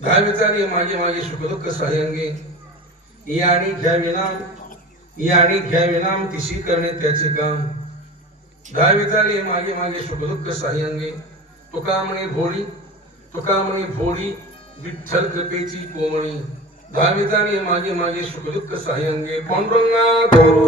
धाविचारी मागे मागे सुखदुःख सायंगे यानी घ्याविनाम तिशी करणे त्याचे काम. धाविचारी मागे मागे सुखदुःख सायंगे तुका म्हणे भोळी विठ्ठल कृपेची कोमणी. धाविचारी मागे मागे सुखदुःख सायंगे पांडुरंगा करू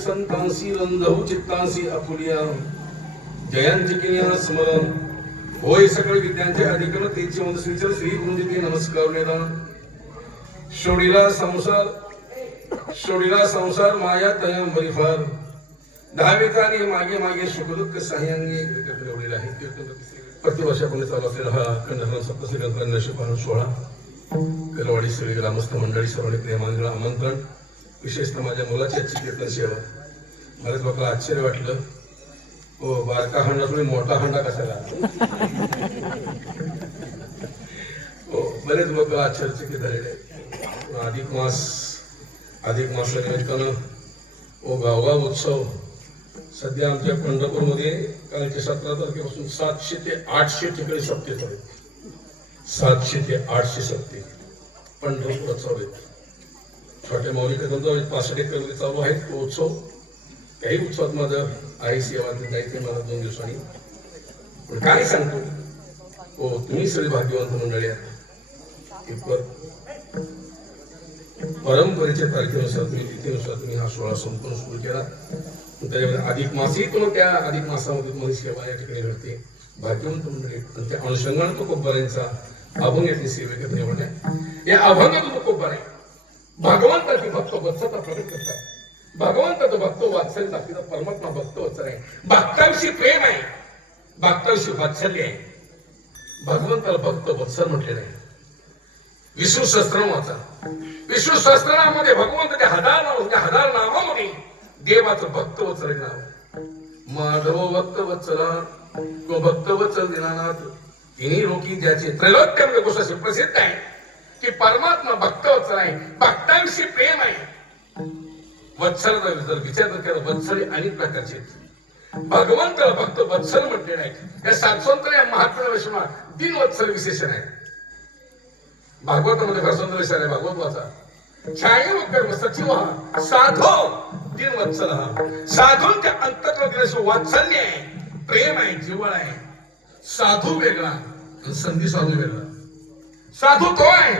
संतांसी रंधऊ चित्तांसी अपुलिया जयांची किनिया स्मरण होय सकळ विद्यांचे अधिकरण तेचे वंदश्रीचर श्री गुरुदेवी नमस्कार नेदा. शोडीला संसार माया तया बरीफार. धाविकाने मागे मागे सुखदुःख साह्यांगे एवढेला आहे. प्रतिवर्षापूर्वी चालू असलेला हा खंडहरण सप्तश्री ग्रंथ 1916 करवाडी श्री ग्रामस्थ मंडळी सर्वांनी प्रेमांजळ आमंत्रण. विशेषतः माझ्या मुलाची आजची कीर्तन सेवा. बरेच लोकांना आश्चर्य वाटलं, हो बारका हंडा तुम्ही मोठा हंडा कशाला. हो बरेच लोक आश्चर्यचकित झालेले. अधिक मासा निमित्तानं ओ गावगाव उत्सव सध्या आमच्या पंढरपूरमध्ये कालच्या 17 तारखेपासून 700 ते 800 ठिकाणी सप्ते चालू आहेत. 700 ते 800 सप्ते पंढरपूर उत्सव आहेत. छोट्या मौलिक 65 एकर चालू आहेत तो उत्सव. काही उत्सवात माझं आई सेवा जायचे मला 2 दिवसांनी. पण काय सांगतो हो तुम्ही सगळी भाग्यवंत मंडळी आहात. परंपरेच्या तारखेनुसार तुम्ही हा सोहळा संपूर्ण सुरू केला. त्याच्यामध्ये अधिक मासही तुम्ही त्या अधिक मासामध्ये तुम्हाला सेवा या ठिकाणी घडते. भाग्यवंत मंडळी आणि त्या अनुषंगाने तो कोब्बाऱ्यांचा अभंगातली सेवेकत निवडणे. या अभंगातून तो कोब्बारे भगवंताची भक्त वत्सता प्रकट करतात. भगवंताचं भक्त वात्सल्य दाखवतात. परमात्मा भक्त वत्सल आहे. भक्ताविषयी प्रेम आहे, भक्ताविषयी वात्सल्य आहे. भगवंताला भक्त वत्सल म्हटलेलं आहे. विष्णू सहस्त्रनाम वाचा. विष्णू सहस्त्रनामामध्ये भगवंताच्या 1000 नामामध्ये देवाचं भक्त वत्सल नाव. माधव भक्त वत्सला तो भक्त वत्सल दिनानाथ तिन्ही रोकी ज्याचे त्रैलोक्य गोष्ट प्रसिद्ध आहे की परमात्मा भक्त वत्सल आहे, भक्तांविषयी प्रेम आहे. वत्सल जर विचार केला वत्सल अनेक प्रकारचे भगवंताला भक्त वत्सल म्हटलेलं आहे. या सातसंतर या महात्म्याला दिन वत्सल विशेषण आहे. भागवतामध्ये भरसंतर विषय आहे. भागवत वाचा. छाया सचिव हा साधो दिन वत्सल हा. साधूंच्या अंतर्गत वात्सल्य आहे, प्रेम आहे, जिव्हाळा आहे. साधू वेगळा आणि संधी साधू वेगळा. साधू तो आहे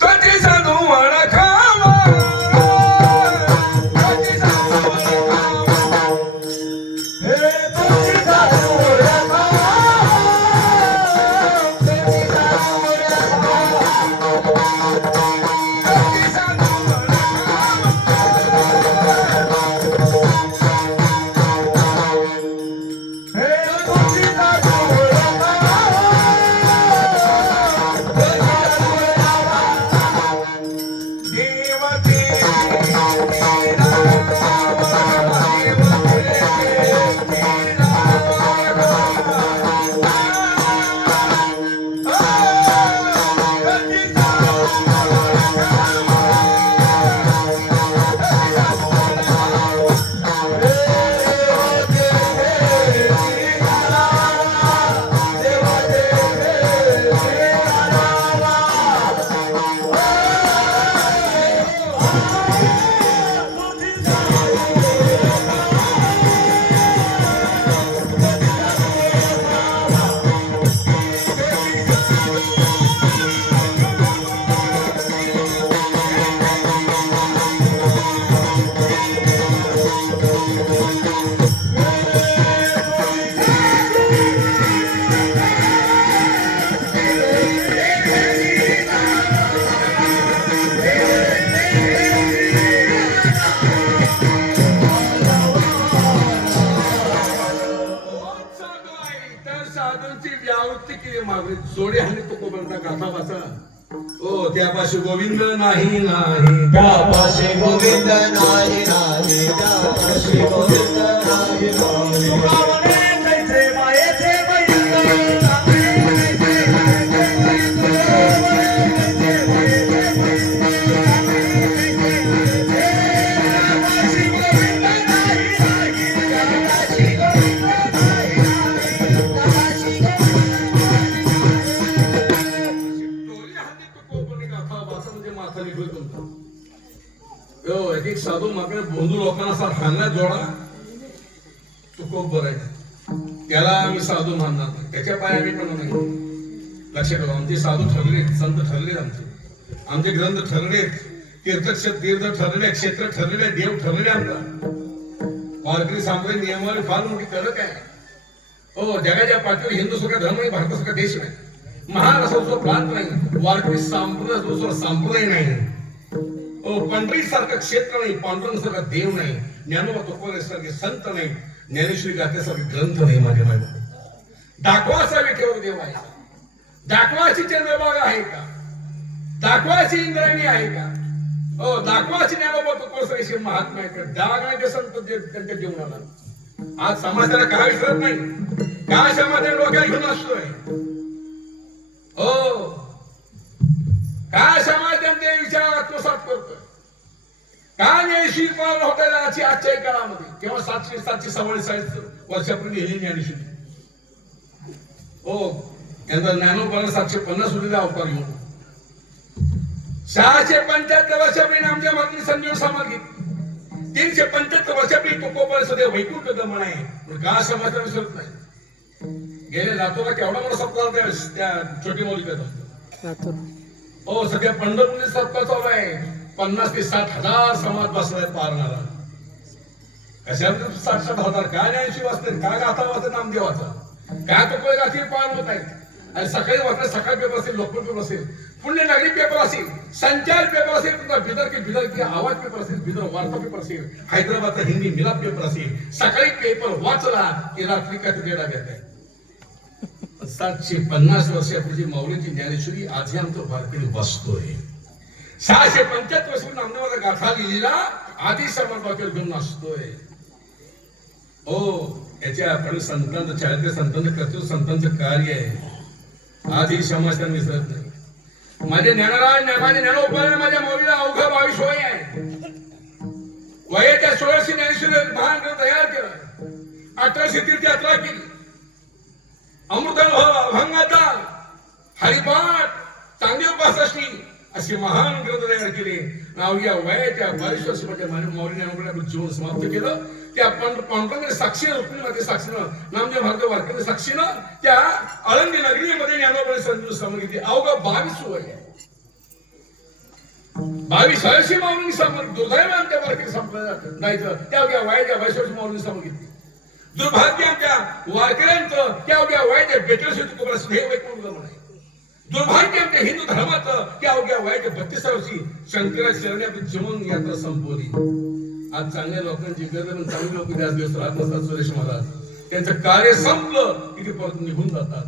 तो ते साधू वाळा खावा. जोडे आणि तो कोबरचा गाथा वाचा ओ त्यापाशी गोविंद नाही नाही त्यापाशी गोविंद नाही नाही त्यापाशी गोविंद नाही नाही एक साधू माकडे बोंधू लोकांना असा हाणला जोडा तो खूप बरं आहे त्याला आम्ही साधू मानणार नाही त्याच्या पाया आम्ही पण नाही लक्षात ठेवा आमचे साधू ठरले संत ठरले आमचे ग्रंथ ठरले तीर्थ ठरले क्षेत्र ठरलेले देव ठरले आमचा वारकरी सांप्रदाय नियमावली फार मोठी कडक आहे हो जगाच्या पाठीवर हिंदू सुद्धा धर्म नाही भारत सुद्धा देश नाही महान असा प्रांत नाही वारकरी संप्रदाय नाही पंढरी सारखं क्षेत्र नाही पांडुरंग सारखा देव नाही ज्ञानोबा तुकोबासारखे संत नाही ज्ञानेश्वरी गाथेसारखे ग्रंथ नाही माझ्या मागे दाखवाचा विठेवर देव आहे दाखवाची चंद्रभागा आहे का दाखवाची इंद्रायणी आहे का दाखवाची ज्ञानोबा तुकोबासारखे महात्मा आहे का डाग नाही ते संत त्यांच्या जीवनाला आज समाज त्याला काय विसरत नाही काय समाज डोक्यात घेऊन असतोय काय समाज त्यांचे विचार आत्मसात करतोय काय ज्ञानेश्वरी पालन होता आजच्या काळामध्ये तेव्हा 747 वर्षापूर्वी लिहिली ज्ञानेश्वरी यांचा ज्ञानोबाला 750 सुधीला अवतार घेऊन 675 वर्षापूर्वी नामदेव महाराजांनी संजीवन समाधी घेतली 375 वर्षापूर्वी तुकोबा सदैव वैकुंठ गमन आहे पण का समाज विसरत नाही गेले लातूरला केवढा मोठा सप्ताह त्या छोटी मौलिकेचा सध्या पंढरपूरचे सप्ताह चालू आहे 50 ते 60 हजार समाज बसलाय पारणारा कशाला 60-60 काय ज्ञानेश्वरी वाचते काय गाथा वाचते नामदेवाचा काय तुकोबा गाठी पालन होत आहेत आणि सकाळी वाचले सकाळी पेपर असेल लोकल पेपर असेल पुण्यनगरी पेपर असेल संचार पेपर असेल तुमचा बिदर की आवाज पेपर असेल बिदर वार्ता पेपर असेल हैदराबादचा हिंदी मिलाप पेपर असेल सकाळी पेपर वाचला की रात्री काय गेला घेत आहे 750 वर्षापूर्वी माऊलीची ज्ञानेश्वरी आजही आमचं भारतीय वाचतोय 675 वर्षापूर्वी नामदेवाचा गाथा लिहिलेला आधी समाजावर घेऊन असतोय याच्या आपण संतांचं चारित्र्य संतांचं कर्तृत्व संतांचं कार्य आहे आजही समाज त्यांना विसरत नाही माझे ज्ञानराज माझे ज्ञानोपाने माझ्या माऊलीला अवघा 22 वय आहे वयाच्या 1600 ज्ञानेश्वरी महान ग्रंथ तयार केला 1830 यात्रा केली अमृतानुभव अभंगाचा हरिपाठ चांगली उपासनी असे महान ग्रंथ तयार केले अवघ्या वयाच्या 22 वर्षाच्या माऊली ज्ञानोबाने जीवन समाप्त केलं त्या पांडुरंगाने साक्षीनं रुक्मिणीमध्ये साक्षीनं नामदेव महाराज वारकरी साक्षीनं त्या आळंदी नगरीमध्ये ज्ञानोबाने संजीवन समाधी घेतली अवघा 22 वय 22 वर्षी माऊलींनी समाधी दुर्दैव आमच्या वारकरी संप्रदायात जायचं त्या अवघ्या वयाच्या 22 वर्षी माऊलींनी समाधी घेतली दुर्भाग्य आमच्या वारकऱ्यांचं त्या अवघ्या वयाच्या 42 तुकोबाला हे वैकुंठ गमन आहे दुर्भाग्य आमच्या हिंदू धर्माचं त्या अवघ्या वयाच्या 32 वर्षी शंकराचार्यांनी आपली जीवन यात्रा संपवली आज चांगल्या लोकांची गरज चांगले लोक त्याच दिवस राहत नसतात सुरेश महाराज त्यांचं कार्य संपलं की ते परत निघून जातात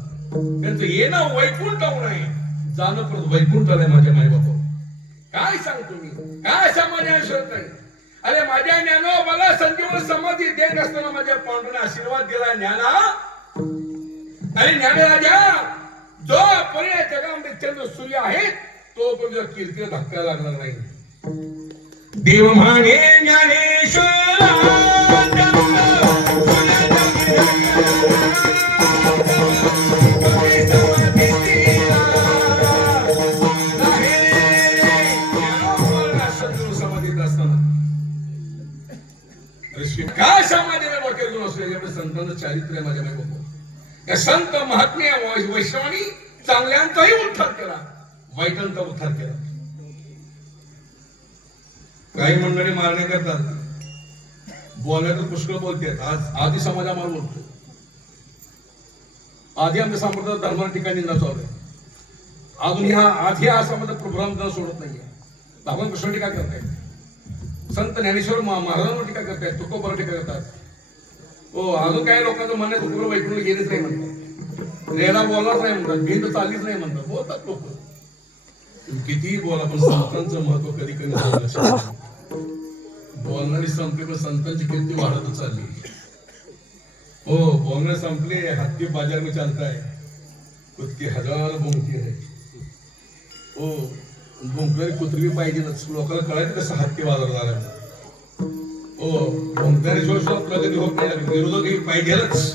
त्यांचं येणं वैकुंठ आहे जाणं परत वैकुंठाला आहे माझ्या मायबापा काय सांगतो मी काय समाजाने विसरत नाही अरे माझ्या ज्ञानोबाला संजीवन समाधी देत असताना माझ्या पांडुने आशीर्वाद दिला ज्ञाना आणि ज्ञानराजा जो पण या जगामध्ये चंद्र सूर्य आहेत तो पण कीर्तीला धक्का लागणार नाही देव म्हणे ज्ञानेश्वरा समाधीत असताना काय समाधीला डोक्यात घेऊन असले एवढे संतांचं चारित्र्य माझ्या मागे या संत महात्म्य वैष्णवानी चांगल्यांचाही उद्धार केला वाईटांचा उद्धार केला काही मंडळी मारणे करतात बोलण्याचं पुष्कळ बोलतात. आधी समाज आम्हाला बोलतो. आधी आमच्या संप्रदायात धर्माला ठिकाणी निंदा चालू आहे. अजून आधी हा समाज प्रोग्राम सोडत नाहीये. भगवान कृष्ण टीका करतायत, संत ज्ञानेश्वर महाराजांवर टीका करतायत, तुकोबावर टीका करतात. हो, अजून काही लोकांचं म्हणणं आहे तुकोबा वैकुंठ गेलेच नाही म्हणतात, रेडा बोललाच नाही म्हणतात, भिंत चाललीच नाही म्हणतात. बोलतात लोक, कितीही बोला पण संतांचं महत्व कधी कमी. बोलणारी संपली पण संतांची कीर्ती वाढतच चालली. हो, बोलणे संपले, हत्ती बाजार में चलता है, कुत्ती हजार भुंकती है. हो, भुंकणारी कुत्री पाहिजेच. लोकांना कळायचं कसं हत्ती बाजार झाला. हो, भुंकणारी सुद्धा प्रगती होत नाही, विरोधकही पाहिजेच.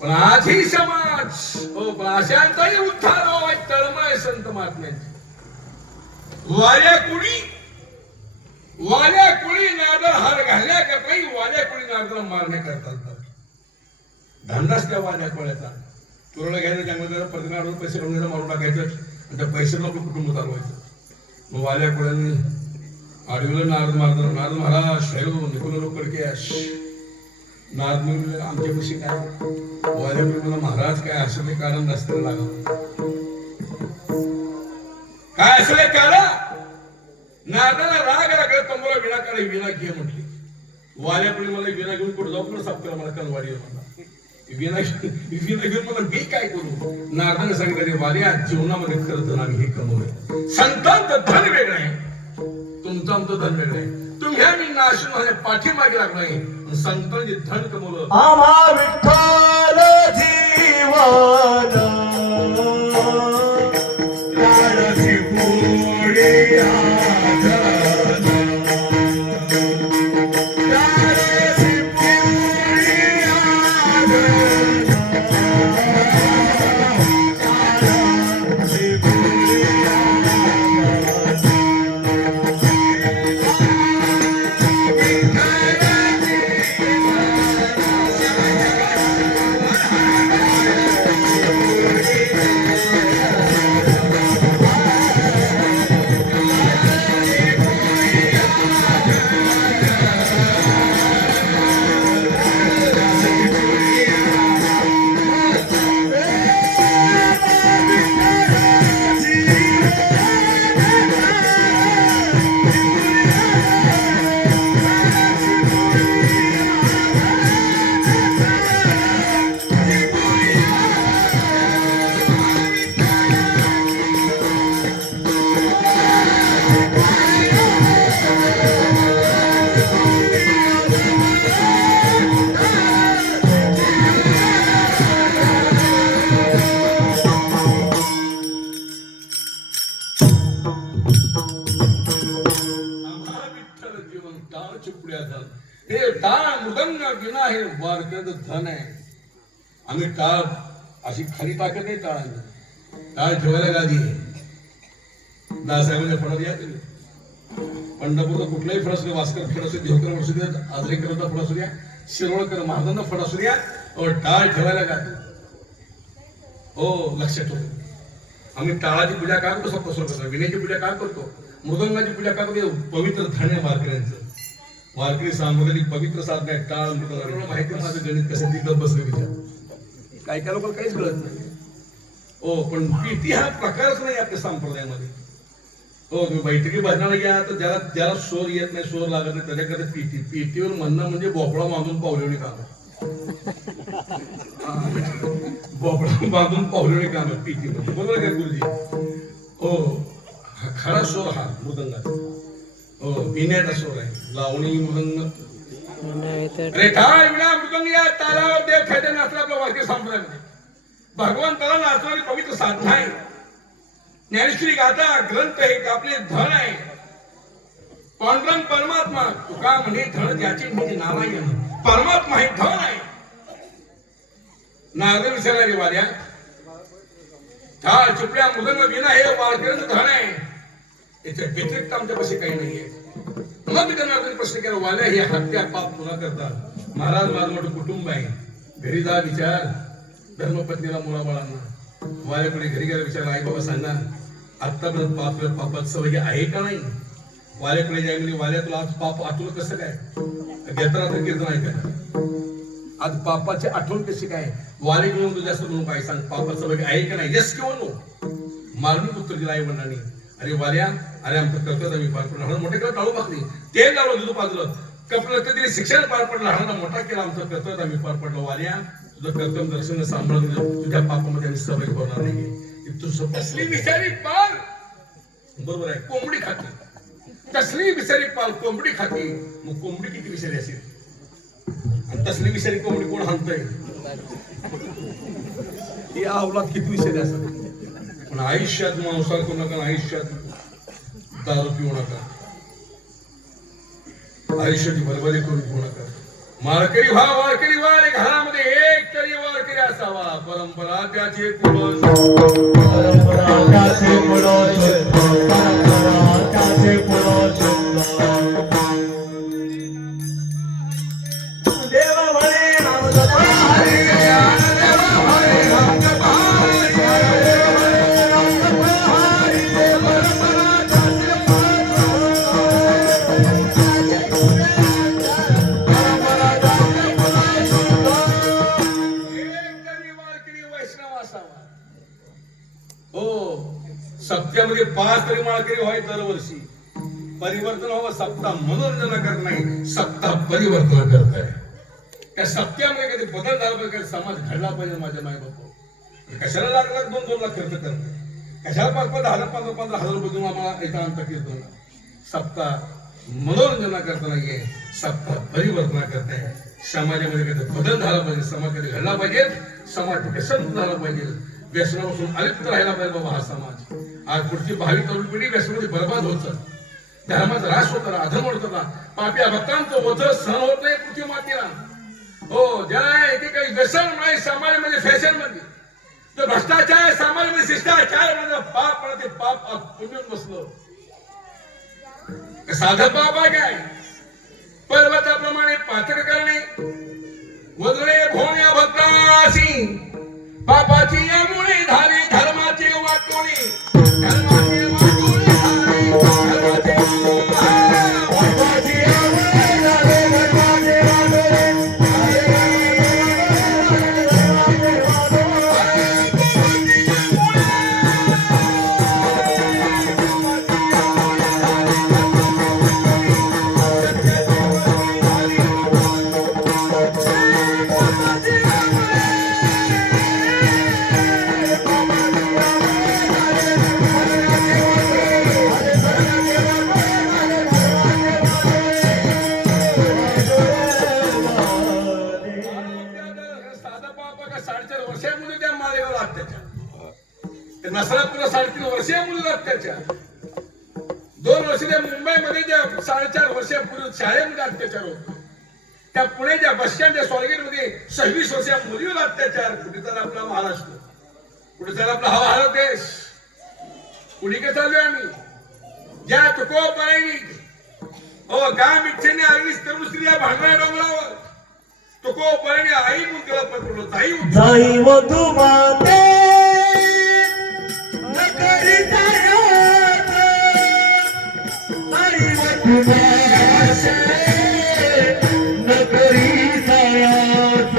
पण आजही समाज, हो, पण अशांचाही उद्धार व्हावा, तळमळ संत महात्म्यांची. वाल्या कुळी नादर हार घालण्याकरताही वाल्या कुळी नादर मारण्याकरता धंदाच त्या वाल्या कोळ्याचा. तुरळा घ्यायचं, त्यामध्ये प्रतिनाडून पैसे करून मारून टाकायचं, आणि त्या पैसे लोक कुटुंब चालवायचं. मग वाल्या कोळ्यांनी आडवीला नारद मारतात, नारद महाराज शैलो निकोल कडके. नारद म्हणून आमच्या पैसे काय वाल्या मला महाराज काय असं ते कारण रस्त्याला लागलं, काय असं कारण. नारदाला राग लागला, तंबोला विना काढे, विना घे म्हटली. वाल्यापुढे मला विना घेऊन कुठं जाऊ पण साफ केला मला कनवाडी म्हणला. विना घेऊन मला मी काय करू. नारदाने सांगितलं, वाल्या जीवनामध्ये खरं धन आम्ही हे कमवलंय. संतांचं धन वेगळं आहे, तुमचं आमचं धन वेगळं आहे. तुम्ही आम्ही नाशून माझ्या पाठीमागे लागलो आहे. संतांचे धन कमवलं आम्हा विठ्ठल जीवन लाडाची पोळी आदर. हे टाळ मृदंग विना हे वारकऱ्याचं धन आहे. आम्ही टाळ अशी खाली टाकत नाही. टाळ ठेवायला गादी आहे. दासाहेबांच्या फळात या तुम्ही, पंढरपूरचा कुठलाही फळ असू द्या, वास्कर फळ असू द्या, देवकर असू द्या, आजरेकरांचा फळ असू द्या, शिरोळकर महाराजांना फळ असू द्या, टाळ ठेवायला गादी. हो, लक्षात ठेव. आम्ही टाळाची पूजा का करतो, सप्तस्वर विनयाची पूजा का करतो, मृदंगाची पूजा का करतो. पवित्र धन आहे वारकऱ्यांचं. वारकरी सांगोली पवित्र साधना आहे. टाळ मृदंग माहिती माझं गणित कसं तिथं बसलं विचार. काही काही लोकांना काहीच कळत नाही. हो, पण पीठी हा प्रकारच नाही आपल्या संप्रदायामध्ये. हो, तुम्ही बैठकी भजनाला घ्या तर ज्याला स्वर येत नाही, स्वर लागत नाही, त्याच्याकडे पीठीवर म्हणणं म्हणजे भोपळा बांधून पावलेली काम. भोपळा बांधून पावलेली काम पीठी म्हणजे. बरोबर काय गुरुजी. हो, खरा स्वर हा मृदंगाचा. हो, विण्याचा स्वर आहे. लावणी मृदंग अरे टाळ विना मृदंग या तालावर देव खेळते नाचला आपल्या वारकरी संप्रदायामध्ये. भगवंताला नाचणारी पवित्र साधना आहे. ज्ञानेश्वरी गाथा ग्रंथ हे आपले धन आहे. पांडुरंग परमात्मा तुका म्हणे धन ज्याचे म्हणजे नारायण. परमात्मा हे धन आहे. नारद विचारला रे वाल्या, टाळ चिपड्या मृदंग विना हे वारकऱ्यांचं धन आहे. याच्या व्यतिरिक्त आमच्यापाशी काही नाहीये. मग त्यांना प्रश्न केला, वाल्या हे हत्या पाप पुन्हा करतात. महाराज माझं मोठं कुटुंब आहे, घरी जा विचार धर्मपत्नीला मुलाबाळांना. वाल्याकडे घरी गेला विचार, आई बाबा सांगा आतापर्यंत पापात सवय आहे का नाही. वाल्याकडे जाय म्हणजे वाल्या तुला आज पाप आठवलं कसं काय घेताना तर कीर्तन ऐकायला आज पापाची आठवण कशी काय वाले घेऊन तुझ्या म्हणून काय सांग पापाचं बघ आहे का नाही यस किंवा नो मार्मिक उत्तर दिलं आई वडिलांनी अरे वाल्या अरे आमचं कर्तव्य आम्ही पार पडलं मोठे केलं टाळू पाकली तेल लावलं दुधू पाजलं कपलं तिने शिक्षण पार पडलं लहानाला मोठा केला आमचं कर्तव्य आम्ही पार पडलो वाल्या तुझं कर्तव्य दर्शन सांभाळून तुझ्या पापामध्ये आम्ही सहभागी होणार नाही तुझं कसली विचारी पाल बरोबर आहे कोंबडी खाती तसली विषारी पाल कोंबडी खाती मग कोंबडी किती विषारी असेल आणि तसली विषारी कोंबडी कोण हाणतंय ही अवलाद किती विषारी असतात पण आयुष्यात मांसाहार करू नका आयुष्यात दारू पिऊ नका आयुष्याची बरबादी करून घेऊ नका माळकरी व्हा वारकरी व्हा आणि घरामध्ये एक तरी वारकरी असावा परंपरा त्याचे पुरुष परंपरा त्याचे पुरुष परंपरा त्याचे पुरुष देव म्हणे नाम जपा हरी देव म्हणे नाम जपा हरी देव म्हणे नाम जपा हरी देव परंपरा त्याचे सप्त्यामध्ये 5 तरी माळकरी व्हाय दरवर्षी परिवर्तन व्हावं सप्ताह मनोरंजन करत नाही सप्ताह परिवर्तन करत आहे त्या सप्त्यामध्ये कधी बदल झाला पाहिजे समाज घडला पाहिजे माझ्या माय बाप कशाला लाख 2-2 लाख खर्च करत कशाला 5-10,000 रुपये देऊन आम्हाला एका अंत कीर्तन सप्ताह मनोरंजन करता नाहीये सप्ताह परिवर्तन करताय समाजामध्ये कधी बदल झाला पाहिजे समाज कधी घडला पाहिजे समाज विकसित झाला पाहिजे व्यसनापासून अलिप्त राहायला पाहिजे बाबा हा समाज आज पुढची भावी तरुण पिढी व्यसनामध्ये बर्बाद होत धर्माचा ऱ्हास होता अधम होत होता पापी भक्तांचं ओझ सहन होत नाही पृथ्वी मातेला हो ज्या इथे काही व्यसन नाही समाजामध्ये फॅशन मध्ये तर भ्रष्टाचार समाजामध्ये शिष्टाचार म्हणजे पाप ते पाप पुण्य बसलं साधं पाप आहे काय पर्वताप्रमाणे पातळ करणे वगळे भोण्या भक्तासी पापाची यामुळे झाली धर्माची वाटोणी धर्माची वाटोणी झाली पापाची यामुळे झाली धर्माची नसरापूरला 3.5 वर्षीय मुलीला अत्याचार 2 वर्षाच्या मुंबईमध्ये ज्या 4.5 वर्षापूर्वी शाळेमध्ये अत्याचार होतो त्या पुण्याच्या बस स्टँडच्या स्वारगेट मध्ये 26 वर्षीय मुलीवर अत्याचार कुठे चालला आपला महाराष्ट्र कुठे चालला आपला हवा भारत देश कुणीकडे चाललोय आम्ही ज्या तुकोबाईनी हो काम इच्छेने आईनी तरुण स्त्रिया भांडणा डोंगरावर तुकोबाईनी आई म्हणून तिला पकडलं जाई वधू माते नकरी जायात आई वधू माते नकरी जायात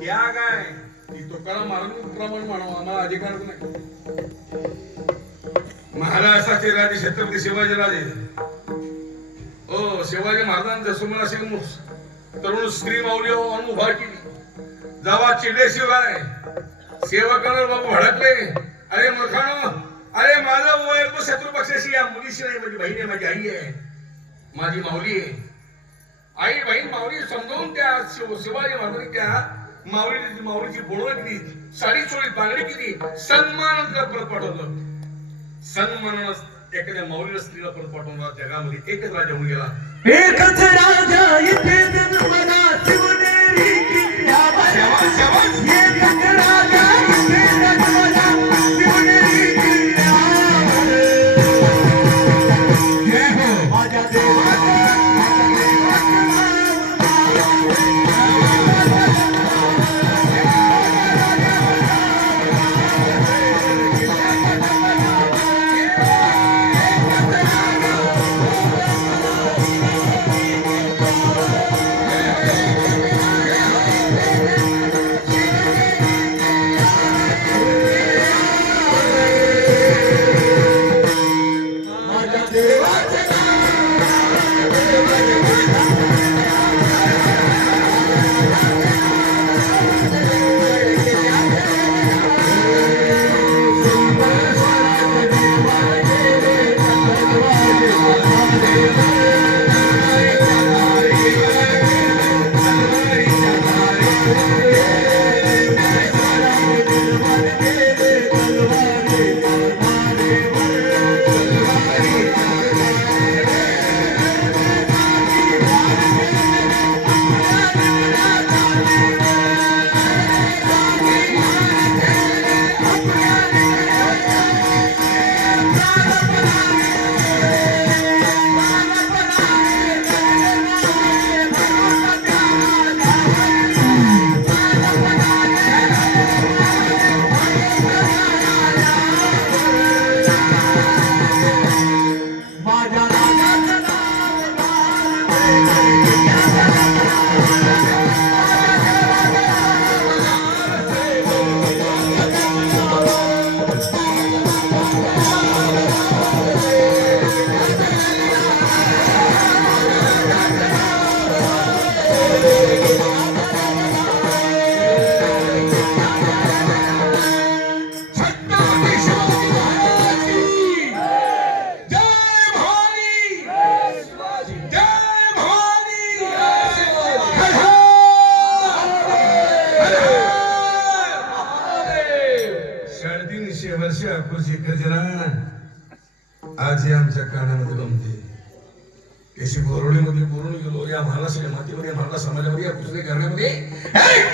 त्या काय ती तुकाराम महाराज प्रमाण म्हणावं आम्हाला अधिकार नाही. महाराष्ट्राचे राजे छत्रपती शिवाजी राजे शिवाजी महाराजांच्या समोर अशी तरुण स्त्री माऊली उभा केली. जावा चिडल्याशिवाय सेवकांवर बाबू भडकले. अरे मूर्खानो, अरे माझा वय शत्रू पक्षाशी या मुलीशी नाही, माझी बहीण आहे, माझी आई आहे, माझी माऊली आहे. आई बहीण माऊली समजावून त्या शिवाजी महाराजांनी त्या माऊलीची बोलवण केली, साडी चोळी बांगडी केली, सन्मानानं परत पाठवलं. सन्मानानं एखाद्या माऊलीला स्त्रीला परत पाठवणार. जगामध्ये एकच राजा होऊन गेला. एकच राजा इथे जन्मला शिवनेरी किल्ल्यावर. एकच राजा इथे जन्मला शिवनेरी किल्ल्यावर. जय हो माझ्या देवाचे. आज आमच्या कानामध्ये गमते. त्याशी बोरवडीमध्ये बोलून गेलो. या महाराष्ट्राच्या मातीमध्ये मराठा समाजामध्ये या पुस्तके करण्यामध्ये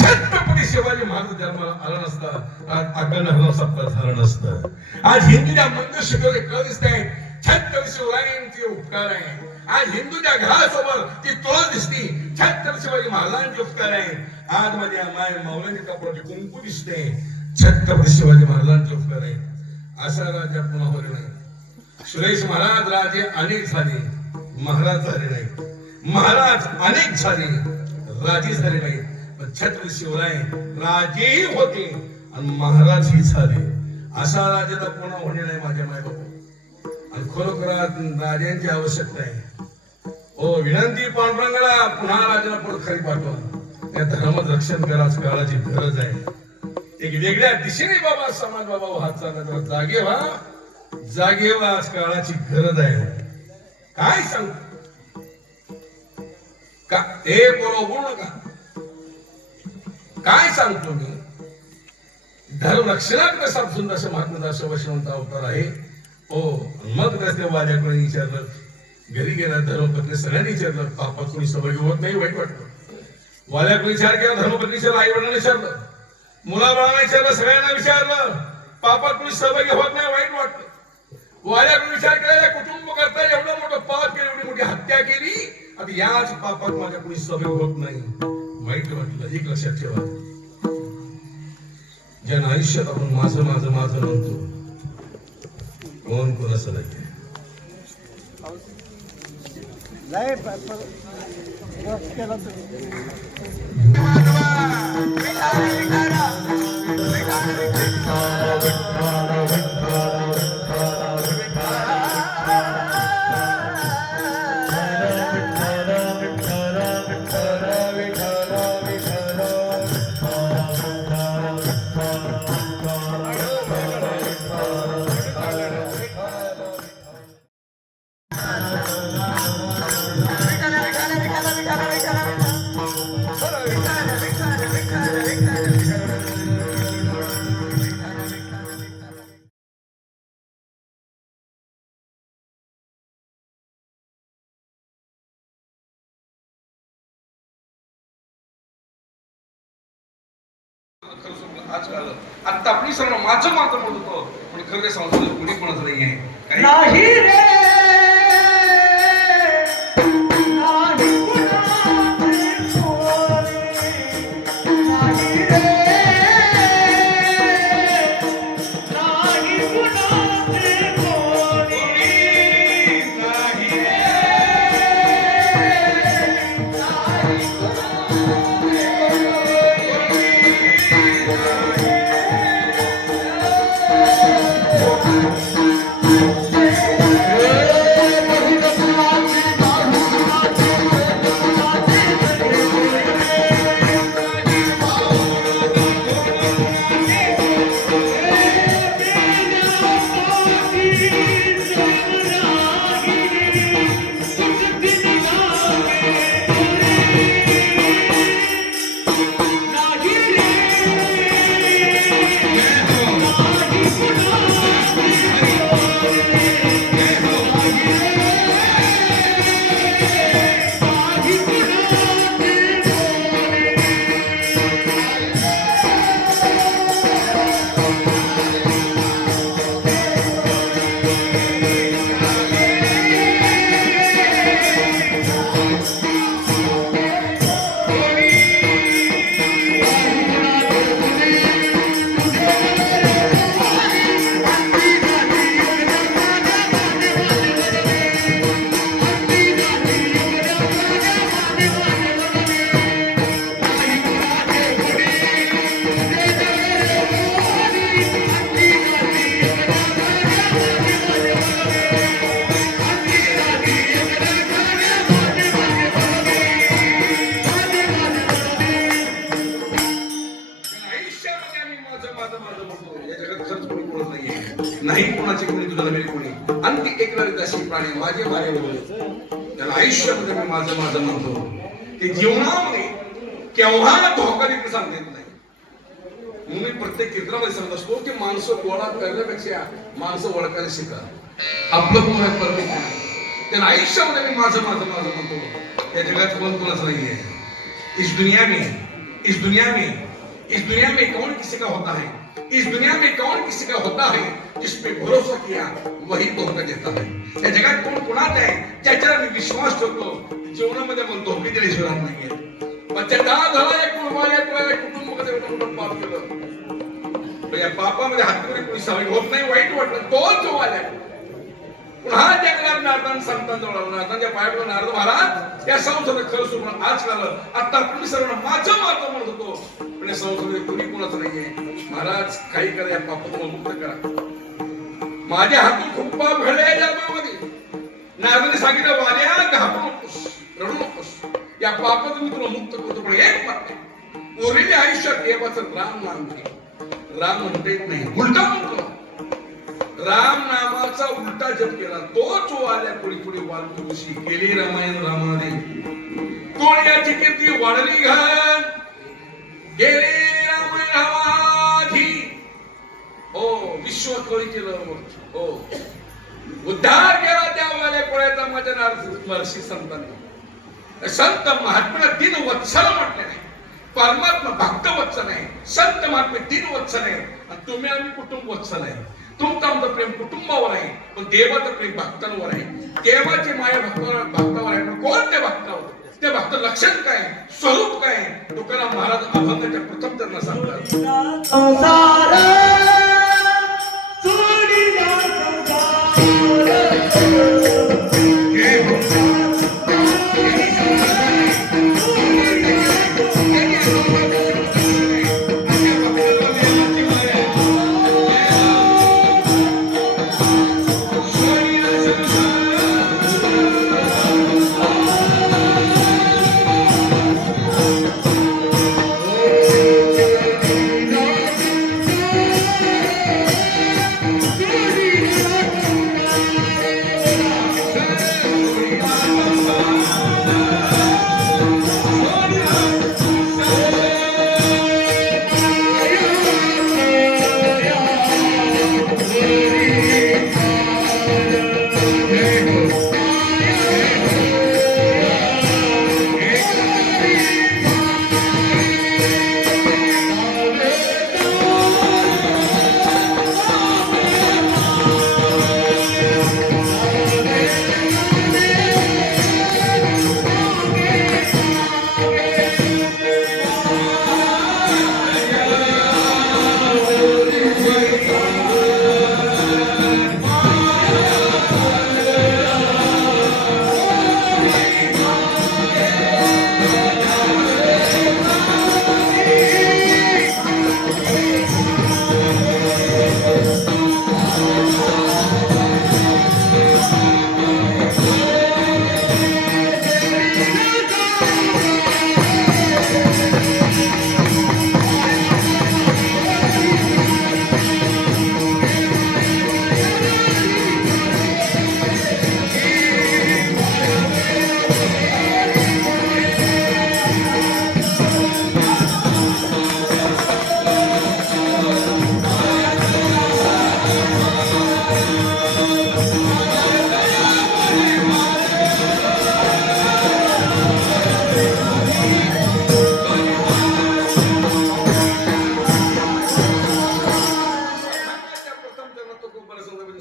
छत्रपती शिवाजी महाराज जन्माला आला नसता, आज अकल सप्ताह झालं नसतं. आज हिंदूच्या मंदिर शिकवले कळ दिसत आहेत. छत्रपती शिवरायांचे उपकार आहे. आज हिंदूच्या घरासमोर ती तुळस दिसती, छत्रपती शिवाजी महाराजांचे उपकार आहे. आज माझ्या माय माऊलींच्या कपड्याचे कुंकू दिसते, छत्रपती शिवाजी महाराजांचे उपकार आहे. असा राजा पुन्हा होईल नाही. सुरेश महाराज राजे अनेक झाले, महाराज झाले नाही. महाराज अनेक झाले, राजे झाले नाही. पण छत्रपती शिवराय राजेही होते आणि महाराजही झाले. असा राजाला पुन्हा होणे नाही माझ्या मायबापू. आणि खरोखर राजांची आवश्यकता आहे. विनंती पांडुरंगाला पुन्हा राजाला परत खाली पाठवा. त्या धर्माचं रक्षण करायची काळाची गरज आहे. एक वेगळ्या दिशेने बाबा समाज बाबा हात चालला. जागे व्हा, जागे व्हा, आज काळाची गरज आहे. काय सांग का हे बोलू नका. काय सांगतो मी? धर्म रक्षणाकडे साधून जसं महात्मा दास वैष्णवंत अवतार आहे. मग रस्ते वाद्याकडे विचारलं घरी गेला धर्मपत्नी सगळ्यांनी विचारलं पापात कोणी सहभागी होत नाही वाईट वाटतं वाल्याकडे विचार केला धर्मपत्नीच्या आई वडिलांना विचारलं मुलाबाळांना विचारलं सगळ्यांना विचारलं पापात कोणी सहभागी होत नाही वाईट वाटतं वाल्याकडे विचार केला कुटुंब करता एवढं मोठं पाप केलं एवढी मोठी हत्या केली आता याच पापात माझ्या कोणी सहभागी होत नाही वाईट वाटलं एक लक्षात ठेवा ज्या आयुष्यात आपण माझं माझं माझं म्हणतो कोण कोणाचं नाही लय केला तुम्ही आज कळलं आता आपली सर्व माझं मात्र म्हणत होतो पण खरं ते संसार कुणी कोणाचं नाही आहे नाही रे नाही कुणाचे कोणी नाही रे नाही कुणाचे कोणी नाही रे नाही नाही कोणाचे कोणी तुझ्या नव्हे कोणी अंती एकलरित अशी प्राणी माझे मारे बोलले त्याला आयुष्यामध्ये मी माझं माझं म्हणतो की जीवनामध्ये केव्हा धोका देखील सांगता येत नाही म्हणून मी प्रत्येक कीर्तनामध्ये सांगत असतो की माणसं गोळा करण्यापेक्षा माणसं ओळखायला शिका आपलं कोण आहे परत त्याला आयुष्यामध्ये मी माझं माझं माझं म्हणतो त्या जगात कोण कोणाचं नाहीये इस दुनिया में कौन किसी का होता है इस दुनिया में कौन किसी का होता है जिस पे भरोसा किया वही धोखा देता है या जगात कोण कोणात आहे ज्याच्यावर मी विश्वास ठेवतो जीवनामध्ये मला धोके दिल्याशिवाय राहत नाहीये पण त्याचा झाला एक कुटुंबामध्ये पाप केलं या पापामध्ये हातकरी कोणी सामील होत नाही वाईट वाटलं तोच जो आलाय पुन्हा जगलात नारदान संतांजवळ नारदांच्या पायाला नारद महाराज या संसारात खरं सुरू आज झालं आता तुम्ही सर्व माझं माझं म्हणत होतो पण या संसारामध्ये कोणी कोणाचं नाहीये महाराज काही करा या पापातून मुक्त करा माझ्या हातून खूप पाप घडले जन्मामध्ये नारदाने सांगितलं वाल्या घाबरू नकोस रडू नकोस या पापातून मी तुला मुक्त करतो पण एक मात्र उरलेल्या आयुष्यात देवाचं राम नाम घे राम म्हणता येत नाही उलटा म्हणतो राम नामाचा उलटा जप केला तोच वाल्या कोणी कोणी वालकुशी केली रामायण रामाने कोण याची कीर्ती वाढली घाल गेले रामायण रामाधी हो विश्व कळी केलं हो उद्धार केला त्या वाल्या कोळ्याचा माझ्या महर्षी संतांनी संत महात्मा दिन वत्सल म्हटले नाही, परमात्मा भक्त वत्सल आहे, संत महात्मे दिन वत्सल आहे, आणि तुम्ही आम्ही कुटुंब वत्सल आहे. तुमचं आमचं प्रेम कुटुंबावर आहे, पण देवाचं प्रेम भक्तांवर आहे. देवाची माया भक्तावर आहे, पण कोणत्या भक्तावर? त्या भक्त लक्षण काय, स्वरूप काय? तुकाराम महाराज अभंगाच्या प्रथम त्यांना सांगतात, संसार सोडिला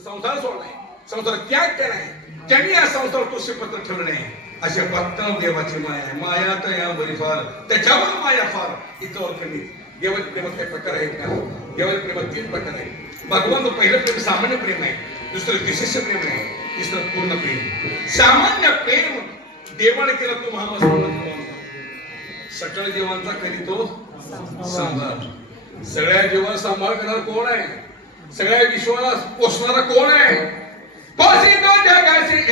संसार सोडलाय, संसार त्याग केलाय, त्यांनी या संसार तुष्यपत्र ठेवलं नाही. अशा भक्तांना देवाची माया आहे. माया तर या बरी फार, त्याच्यावर माया फार, इथं कमी. देवाच्या प्रेमात काही प्रकार आहेत का? देवाच्या प्रेमात 3 प्रकार आहेत. भगवान पहिलं प्रेम सामान्य प्रेम आहे, दुसरं विशेष प्रेम आहे, तिसरं पूर्ण प्रेम. सामान्य प्रेम देवाने केलं तो महामस्ता सकळ जीवांचा कधी तो सांभाळ. सगळ्या जीवाला सांभाळ करणार कोण आहे? सगळ्या विश्वाला पोषणारा कोण आहे? पोषितो जगाशी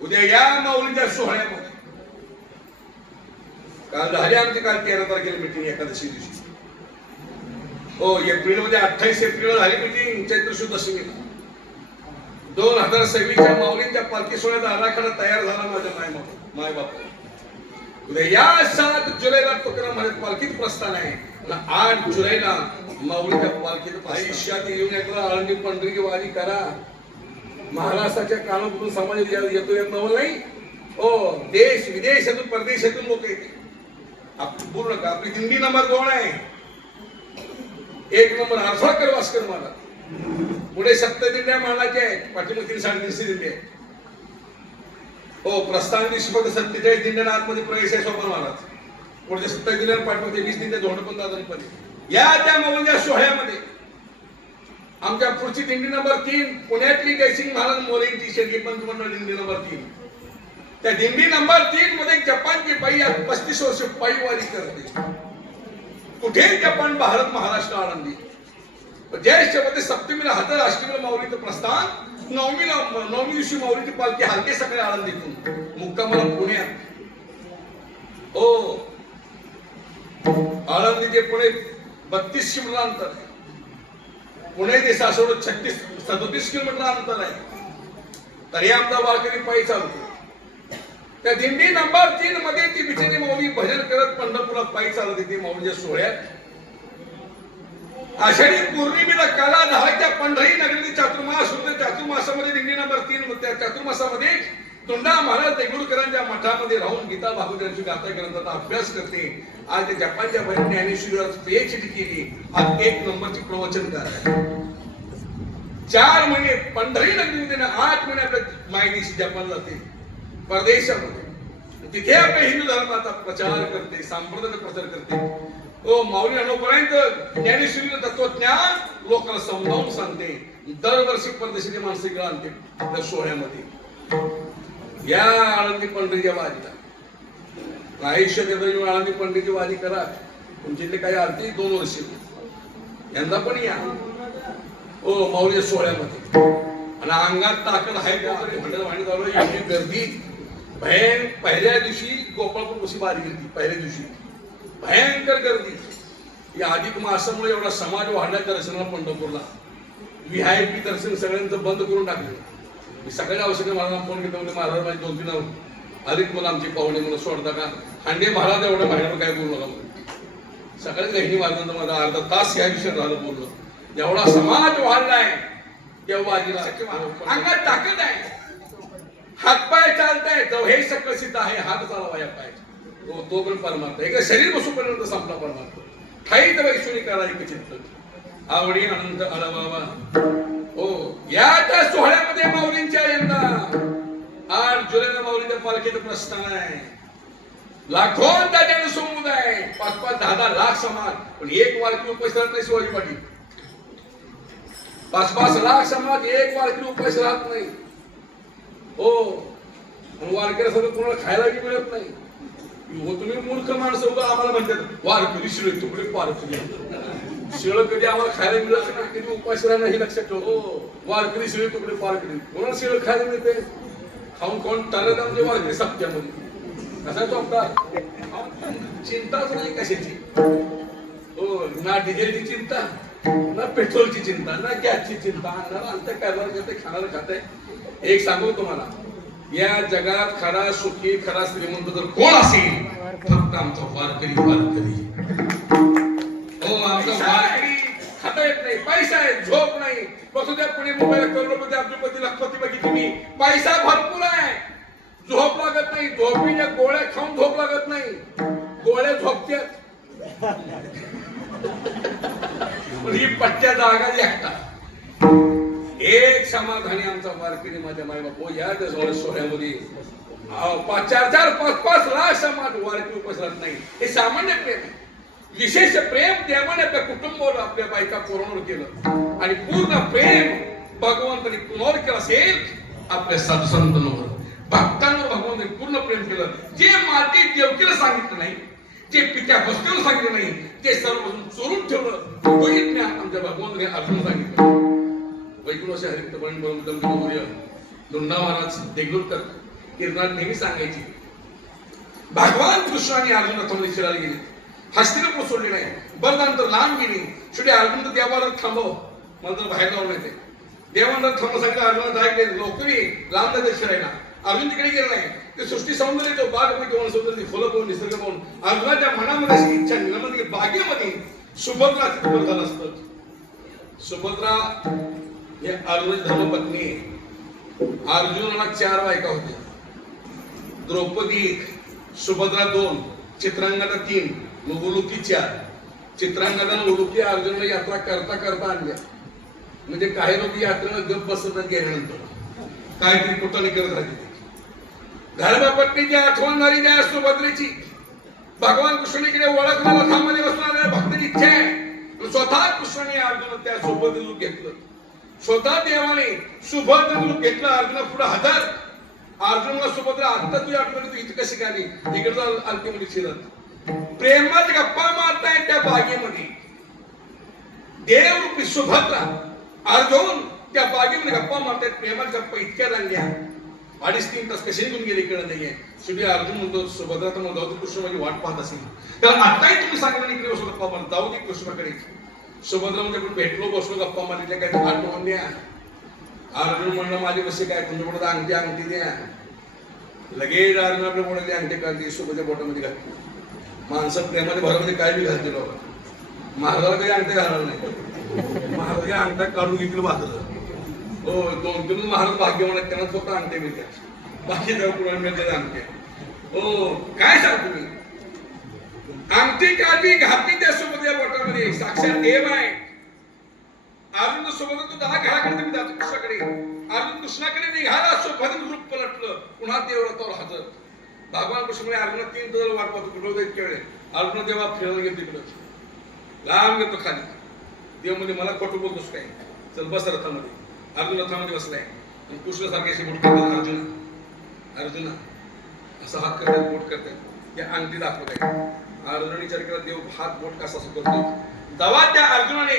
उद्या या माऊलीच्या सोहळ्यामध्ये काल झाली आमची, काल 13 तारखेला मीटिंग एकादशी दिवशी. हो, एप्रिल मध्ये 28 एप्रिल झाली मीटिंग, चैत्र शुद्ध दशमीला. 2026च्या माऊलींच्या पालखी सोहळ्याचा आराखडा तयार झाला माझ्या मायबाप. उद्या या 7 जुलैला तुकाराम महाराज पालखीत प्रस्थान आहे, 8 जुलैला माऊलीच्या पालखीत आयुष्यात येऊन एकदा आळंदी पंढरीची वारी करा. महाराष्ट्राच्या कानातून समाज येतो येत नाही. हो, देश विदेशातून परदेशातून लोक येते. पूर्ण का आपली दिंडी नंबर 2 आहे. 1 नंबर आरफळकर वास्कर महाराज, पुढे 7 दिंड्या मानाच्या आहेत, पाठीमागे 300-350 दिंड्या आहेत. हो, प्रस्थान दिवशी फक्त 47 दिंड्यांना आतमध्ये प्रवेश आहे सोपान महाराज. पुढच्या 27 दिंड्या पाठीमागे 20 दिंड्या धोंडपंत दादांपर्यंत. या त्या माऊलीच्या सोहळ्यामध्ये आमच्या पुढची दिंडी नंबर 3 पुण्यातली जयसिंग महाराज मोरेंची शेडगी पंच मंडळ दिंडी नंबर 3. त्या दिंडी नंबर 3 मध्ये जपानची बाई 35 वर्ष पायीवारी करते. कुठे जपान, भारत, महाराष्ट्र, आळंदी. ज्येष्ठ मध्ये सप्तमीला हजर, अष्टमीला माऊलीचं प्रस्थान, नवमी दिवशी माऊलीची पालखी हलके सकाळी आळंदीतून मुक्कामाला पुण्यात. हो, आळंदी ते पुणे 32 किलोमीटर अंतर, पुणे ते सासवड 37 किलोमीटर अंतर आहे. तरी आमचा वारकरी पायी चालतो. त्या दिंडी नंबर 3 मध्ये ती बिचारी माऊली भजन करत पंढरपुरात पायी चालत होती. माऊलीच्या सोहळ्यात आषाढी पौर्णिमेला काला दहाच्या पंढरी नगरी चातुर्मास होते. चातुर्मासामध्ये दिंडी नंबर 3 मध्ये, त्यातुर्मासामध्ये तुंडा महाराज देगलूरकरांच्या मठामध्ये राहून गीता भागवतांची गाथा ग्रंथाचा अभ्यास करते. आज ते जपानच्या बहीण ज्ञानेश्वरीवर पीएचडी केली. आज 1 नंबरची प्रवचनकार आहे. 4 महिने पंढरी नगरीमध्ये 8 महिने आपल्या मायदेशी जपान जाते, परदेशामध्ये. तिथे आपल्या हिंदू धर्माचा प्रचार करते, संप्रदायाचा प्रचार करते. ओ माऊली अनुभवांत ज्ञानेश्वरीचं तत्वज्ञान लोकांना समजावून सांगते. दरवर्षी परदेशाची माणसं इकडे आणते त्या सोहळ्यामध्ये. या आळंदी पंढरीच्या वारीला आयुष्य देव आळंदी पंढरीची वारी करा. तुमच्यातले काही आरती 2 वर्ष यंदा पण या ओ माऊलीच्या सोहळ्यामध्ये. आणि अंगात ताकद आहे का एवढी गर्दी. पहिल्या दिवशी गोपाळपूर कशी वारी गेली, पहिल्या दिवशी भयंकर गर्दी. या अधिक मासामुळे एवढा समाज वाढला दर्शनाला पंढरपूरला. VIP दर्शन सगळ्यांचं बंद करून टाकलं. मी सगळ्या आवश्यक महाराजांना फोन केला म्हणजे महाराज माझी 2-3 अधिक मला आमची पाहुणे म्हणून सोडता का, हांडे महाराज एवढ्या बाहेर काय बोलू नका म्हणून. सगळ्याच गहिनी महाराजांना माझा अर्धा तास या विषयात झालं बोललो. एवढा समाज वाढलाय तेव्हा अंगात ताकद आहे, हातपाय चालताय. हे सगळं सिद्ध आहे. हात चालवा या पाय, तो पण परमार्थ. एका शरीर बसूपर्यंत संपला परमार्थ. ठाई तर वैश्वनी करायची चित्त आवडी अनंत आला बाबा. हो, या त्या सोहळ्यामध्ये माऊलींच्या यंदा 8 जुलैला माऊलीच्या पालखीचं प्रस्थान आहे. लाखोंचा जनसमुदाय, 5-5, 10-10 लाख समाज. पण एक वारकरी उपस्थित राहत नाही. शिवाजी पाटील 5-5 लाख समाज, एक वारकरी उपस्थित राहत नाही. हो, वारकरी सगळं कोणाला खायला मिळत नाही. तुम्ही मूर्ख माणसं उगा आम्हाला म्हणतात वारकरी शिळ तुकडे पारकरी. शिळ कधी आम्हाला खायला मिळत नाही, कधी उपाशी राहणं हे लक्षात ठेव. वारकरी शिळ तुकडे पारकरी. कोणाला शिळ खायला मिळते? खाऊन कोण तरत आमचे वारकरी सप्त्यामध्ये कसा चौकता. चिंताच नाही कशाची. हो, ना डिझेलची चिंता, ना पेट्रोलची चिंता, ना गॅसची चिंता. आणणार आणते, खाणार खाते. एक सांगू तुम्हाला, या जगात खरा सुखी, खरा श्रीमंत जर कोण असेल, फक्त आमचा वारकरी. हो, आमचा वारकरी. खाता येत नाही, पैसा आहे, झोप नाही. बसू द्या पुणे मुंबईला करोडपती, अब्दुलपती, लखपती बघितली तुम्ही. पैसा भरपूर आहे, झोप लागत नाही. झोपीच्या गोळ्या खाऊन झोप लागत नाही. गोळ्या झोपत्यात. ही पट्ट्या जागा एकटा. एक समाधानी आमचा वारकरी माझ्या माय बाप. या सोहळ्यामध्ये 4-4, 5-5 लाख समाज वारकरी उपस्थित नाही. हे सामान्य प्रेम आहे. विशेष प्रेम देवाने आपल्या कुटुंबावर, आपल्या बायका पोरांवर केलं. आणि पूर्ण प्रेम भगवंताने कुणावर केलं असेल? आपल्या सत्संतांवर, भक्तांवर भगवंताने पूर्ण प्रेम केलं. जे माती देवकीला सांगितलं नाही, जे पित्या वस्तूला सांगितलं नाही, ते सर्व चोरून ठेवलं. आमच्या भगवंताने अर्जुन सांगितलं. वैकुंठ हरित दुंडा महाराज देगलूरकर कीर्तनात नेहमी सांगायची, भगवान कृष्णाने अर्जुनाला विचारायला गेले. हस्तिनापूर सोडले नाही, बरदांतर लांब गेली. शेवटी अर्जुन देवाला थांबव, मला तर बाहेर जाऊ नये. देवाला थांबव सांगितलं. अर्जुनात ऐकले. लोकरी लांब जाते शिरायला. अर्जुन तिकडे गेला नाही. ते सृष्टी सौंदर्य तो बाग पाहून, सौंदर्य फुलं पाहून, निसर्ग पाहून अर्जुनाच्या मनामध्ये अशी इच्छा निर्माण. बागेमध्ये सुभद्रा तिथं झालं असतं. सुभद्रा हे अर्जुनाची धर्मपत्नी आहे. अर्जुनाला 4 बायका होत्या. द्रौपदी 1, सुभद्रा 2, चित्रांगदा 3, उलुकी 4. चित्रांगदा उलुकी अर्जुनाला यात्रा करता करता आणल्या. म्हणजे काही लोक यात्रेला गप बसतात गेल्यानंतर काहीतरी कुटाने करत राहते. धर्मपत्नीची आठवण झाली त्या सुभद्रेची. भगवान कृष्णाकडे ओळखणारा थांबणे बसणाऱ्या भक्ताची इच्छा आहे. स्वतः कृष्णाने अर्जुन त्या सुभद्र रूप घेतलं. स्वतः देवाने सुभद्र रूप घेतलं. अर्जुन पुढे हजर. अर्जुनला सुभद्रा आता तुझ्या आठवणी तू इथं कशी काय इकडे अंतिम शिरत प्रेमात गप्पा मारताय त्या बागेमध्ये देव रूपी सुभद्रा अर्जुन त्या बागेमध्ये गप्पा मारतायत प्रेमात गप्पा इतक्या रंगल्या 2.5-3 तास कसे निघून गेले कळत नाहीये शेवटी अर्जुन म्हणतो सुभद्रा तर म्हणतो कृष्ण माझी वाट पाहत असेल कारण आताही तुम्ही सांगितलं इकडे बसलो गप्पा मारत जाऊ दे कृष्णाकडे सुभद्रा म्हणजे आपण भेटलो बसलो गप्पा मारल्या काय आठवण द्या अर्जुन म्हणलं माझे कसे काय तुमच्याकडे अंगठी द्या लगेच अर्जुन आपल्या बोटातली अंगठी काढली सुभद्रा बोटामध्ये घातली माणसं प्रेमाच्या भरामध्ये काय बी घालते बाबा महाराजाला काही अंगठ्या घालणार नाही महाराज अंगठा काढून घेतलं बाजूला हो 2-3 महाराज भाग्यवान आहेत त्यांना स्वतः अंगठे मिळतात बाकी जर कुणाला मिळतात अंगठे हो काय सांग तुम्ही अंगठी काढली घातली त्या सुभद्रा बोटामध्ये साक्षात देव आहे अर्जुन सुभद्रा तू 10 घराकडे मी जातो कृष्णाकडे अर्जुन कृष्णाकडे निघाला सुभद्र रूप पलटलं पुन्हा देव रथावर हजर भगवान कृष्ण म्हणे अर्जुन 3 दिवस वाट पाहतो कुठं होतं इतक्या वेळे अर्जुन देवा फिरायला गेलो तिकडं लांब गेलो खाली देव म्हणजे मला खोटं बोलतोस काय चल बस रथामध्ये अर्जुन रथामध्ये बसलाय आणि कृष्ण सारखे बोट करतात अर्जुना असा हात करतात बोट करतात त्या अंगठी दाखवत आहे अर्जुन विचार केला देव हात बोट कसा करतो दवा त्या अर्जुनाने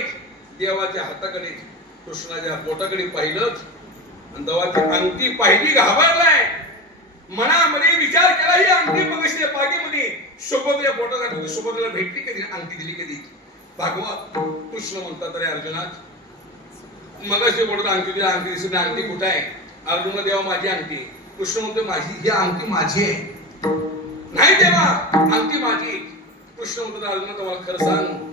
देवाच्या हाताकडे कृष्णाच्या बोटाकडे पाहिलंच आणि देवाची अंगठी पाहिली घाबरलाय मनामध्ये विचार केला ही अंगठी बघितली बागेमध्ये सुभद्रा बोटासाठी सुभद्रेला भेटली कधी अंगठी दिली कधी भागवत कृष्ण म्हणतात रे अर्जुना मग अशी बोलत अंगठी दिली अंगठी दिसत अंगठी कुठे आहे अर्जुन देवा माझी अंगठी कृष्ण म्हणतो माझी ही अंगठी माझी आहे नाही देवा अंगठी माझी कृष्ण म्हणतो अर्जुन तुम्हाला खरं सांग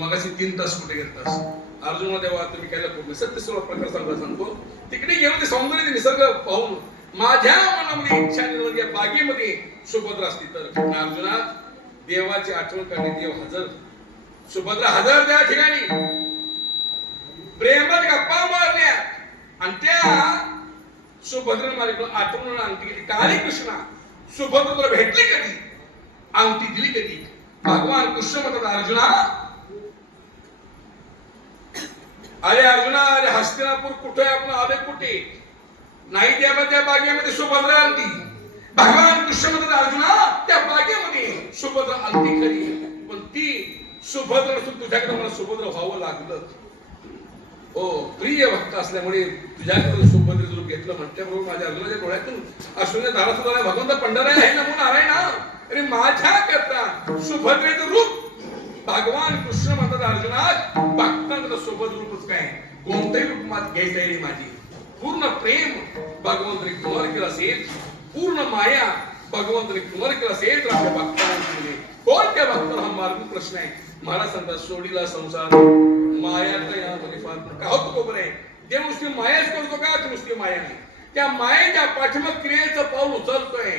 मगाशी 3 तास कुठे गेलतास अर्जुन देवा तुम्ही काय लपवलं सत्य सर्व प्रकार सांगतो तिकडे गेलो ते सौंदर्य निसर्ग पाहून माझ्या मनामध्ये इच्छा निर्माण या बागेमध्ये सुभद्रा असती तर अर्जुना देवाची आठवण करणे देव हजर सुभद्रा हजर त्या ठिकाणी प्रेमात गप्पा मारल्या आणि त्या सुभद्रा माझ्याकडून आठवण अंगठी गेली काळी कृष्णा सुभद्रा तुला भेटली कधी अंगठी दिली कधी भगवान कृष्ण म्हणतात अर्जुना अरे अर्जुना अरे हस्तिनापूर कुठे आपण आले कुठे नाही त्या बागेमध्ये सुभद्रा अंगठी भगवान कृष्ण म्हणतात अर्जुना त्या बागेमध्ये सुभद्रा अंगठी खरी पण ती सुभद्रा नसून तुझ्याकडे मला सुभद्रा व्हावं लागलं हो प्रिय भक्त असल्यामुळे तुझ्याकडे सुभद्रेचं रूप घेतलं म्हटल्याबरोबर माझ्या अर्जुनाच्या डोळ्यातून अश्विनी धारा सुद्धा भगवंत पंढरा आहे ना म्हणून आलाय ना अरे माझ्या करता सुभद्रेचं रूप भगवान कृष्ण म्हणतात अर्जुना भक्तांकडे सुभद्र रूपच काय कोणत्याही रूपात घ्यायचं आहे माझी पूर्ण प्रेम भगवंताने कुमार केलं असेल पूर्ण माया भगवंताने कुमार केलं असेल तर आपल्या भक्तांना कोणत्या भक्ताला हा मार्ग प्रश्न आहे महाराज सांगतात सोडीला संसार मायाचा यामध्ये फार का होतो बरोबर आहे देव नुसती मायाच करतो का नुसती माया नाही त्या मायेच्या पाठीमाग क्रियेचं पाऊल उचलतोय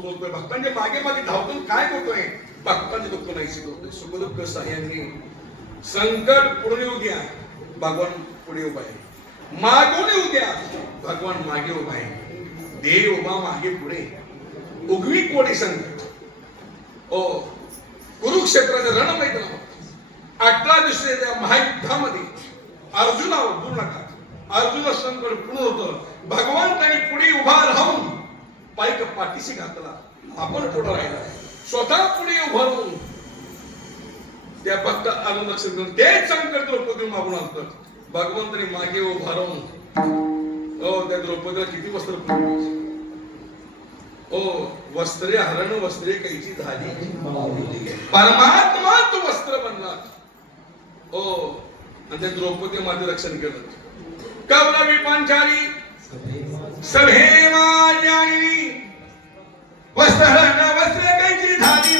पोहोचवतोय, भक्तांच्या मागे मागे धावतो, काय करतोय? भक्तांचे दुःख नाही शिकवतोय, सुख दुःख सह्याने. संकट पुढे येऊ द्या, भगवान पुढे उभा आहे. मागून येऊ द्या, भगवान मागे उभा आहे. देव उभा मागे पुढे, उगवी कोणी संकट. ओ कुरुक्षेत्राचं रण मैदान 18 दिवसाच्या महायुद्धामध्ये अर्जुनावर बोलू नका, अर्जुन संकट पूर्ण होतं. भगवंताने पुढे उभा राहून पायक पाठीशी घातला, आपण पुढे राहिला, स्वतः पुढे उभा राहून त्या भक्त आनंद करून तेच संकट द्रौपदी मागून आणतात. भगवंताने मागे उभा राहून त्या द्रौपदीला किती वस्त्र पुरवली. वस्त्रे हरण वस्त्रे कैची झाली, परमात्मा तू वस्त्र बनला. आणि त्या द्रौपदी माझं रक्षण केलं. कौरवी पांचाली सभे माझी वस्त्र हरण वस्त्रे कैची झाली.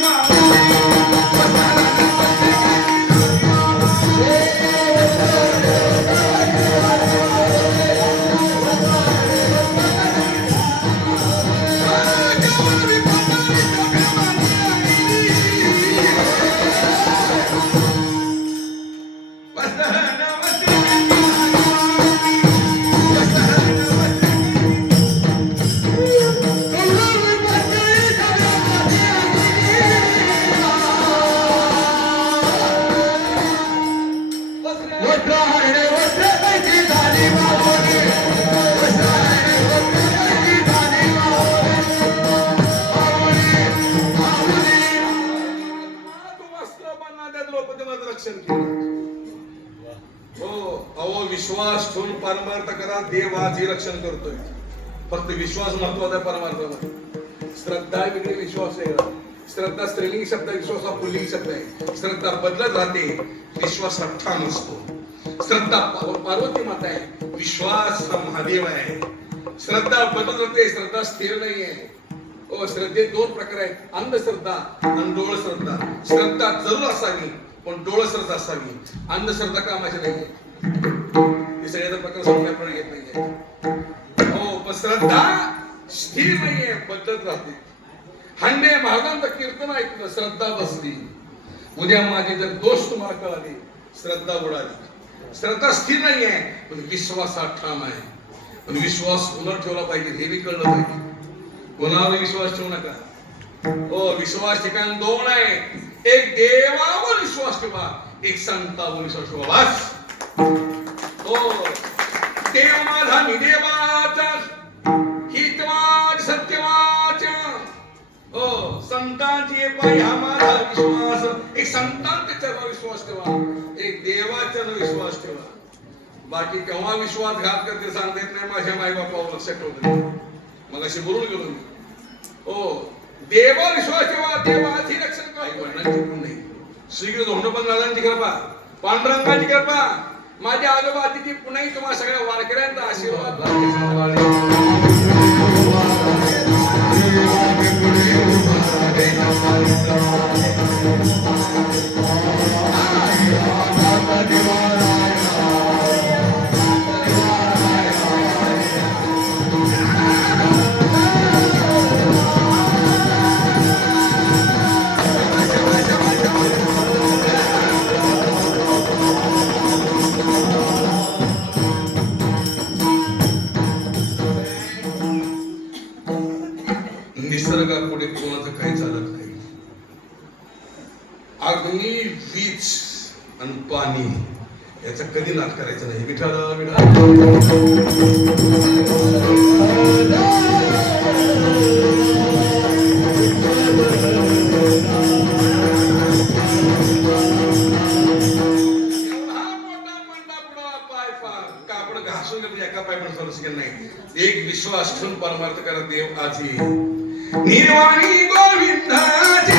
विश्वास ठेवून परमार्थ करा, देव आजही रक्षण करतोय. फक्त विश्वास महत्वाचा आहे परमार्थामध्ये. श्रद्धा वेगळी, विश्वास वेगळा. श्रद्धा स्त्रीलिंग शब्द, विश्वास हा पुल्लिंग शब्द आहे. श्रद्धा बदलत राहते, विश्वास हा ठाम असतो. श्रद्धा पार्वती माता आहे, विश्वास हा महादेव आहे. श्रद्धा बदलत राहते, श्रद्धा स्थिर नाही आहे. श्रद्धेत 2 प्रकार आहेत, अंधश्रद्धा आणि डोळ श्रद्धा. श्रद्धा जरूर असावी, पण डोळ श्रद्धा असावी. अंधश्रद्धा कामाची नाही. हे सगळ्याचा प्रकार समजण्याप्रमाणे येत नाहीये. पण श्रद्धा स्थिर नाहीये, बदलत राहते. हंडे महाराजांचं कीर्तन ऐकलं, श्रद्धा बसली. उद्या माझे जर दोष तुम्हाला कळाले, श्रद्धा उडाली. श्रद्धा स्थिर नाहीये, पण विश्वास हा ठाम आहे. पण विश्वास कोणावर ठेवला पाहिजे हे बी कळलं पाहिजे. कोणावर विश्वास ठेवू नका. विश्वास ठिकाण 2 आहे. एक देवावर विश्वास ठेवा, एक संतावर विश्वास ठेवा. बस. देव माझा मी देवाचा, हितवाद सत्यवाचा. संतांची पायी हा माझा विश्वास. एक संतांच्या विश्वास ठेवा, एक देवाच्या विश्वास ठेवा. बाकी केव्हा विश्वासघात करते सांगता येत नाही. माझ्या माई बापावर लक्ष ठेवलं, मग अशी बोलून गेलो मी. देवा विश्वास ठेवा, देवाची रक्षण काही वर्णांची पण नाही. श्री धोंडोपंत दादांची कृपा, पांडुरंगाची कृपा, माझ्या आजोबा तिथे पुन्हा तुम्हाला सगळ्या वारकऱ्यांचा आशीर्वाद. निसर्गापुढे कोणाचं काही चालत नाही. अग्नी, वीज आणि पाणी याचा कधी नाद करायचा नाही. विठाला कापड घासून एका पाय पण चालू शकेल नाही. एक विश्वास ठेवून परमार्थ करा. देव आजी निर्वाणी गोविंदाची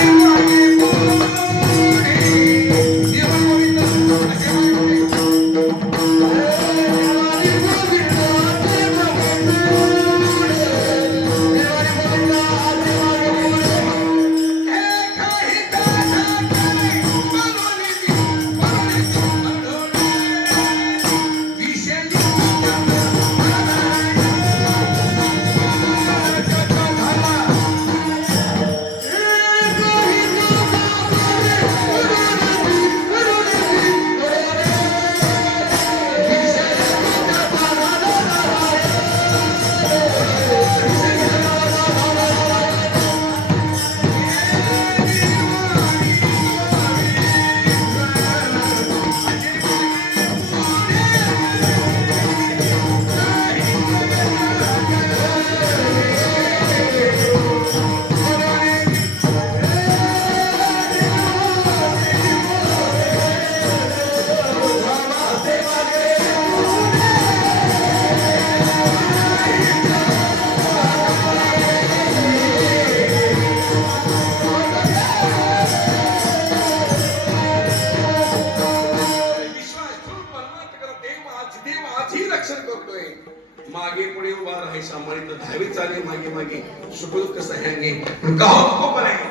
मागे पुढे उभा राहाय सांभाळित धावी चाले मागे मागे सुखदुःख सह्याने गाव पण आहे.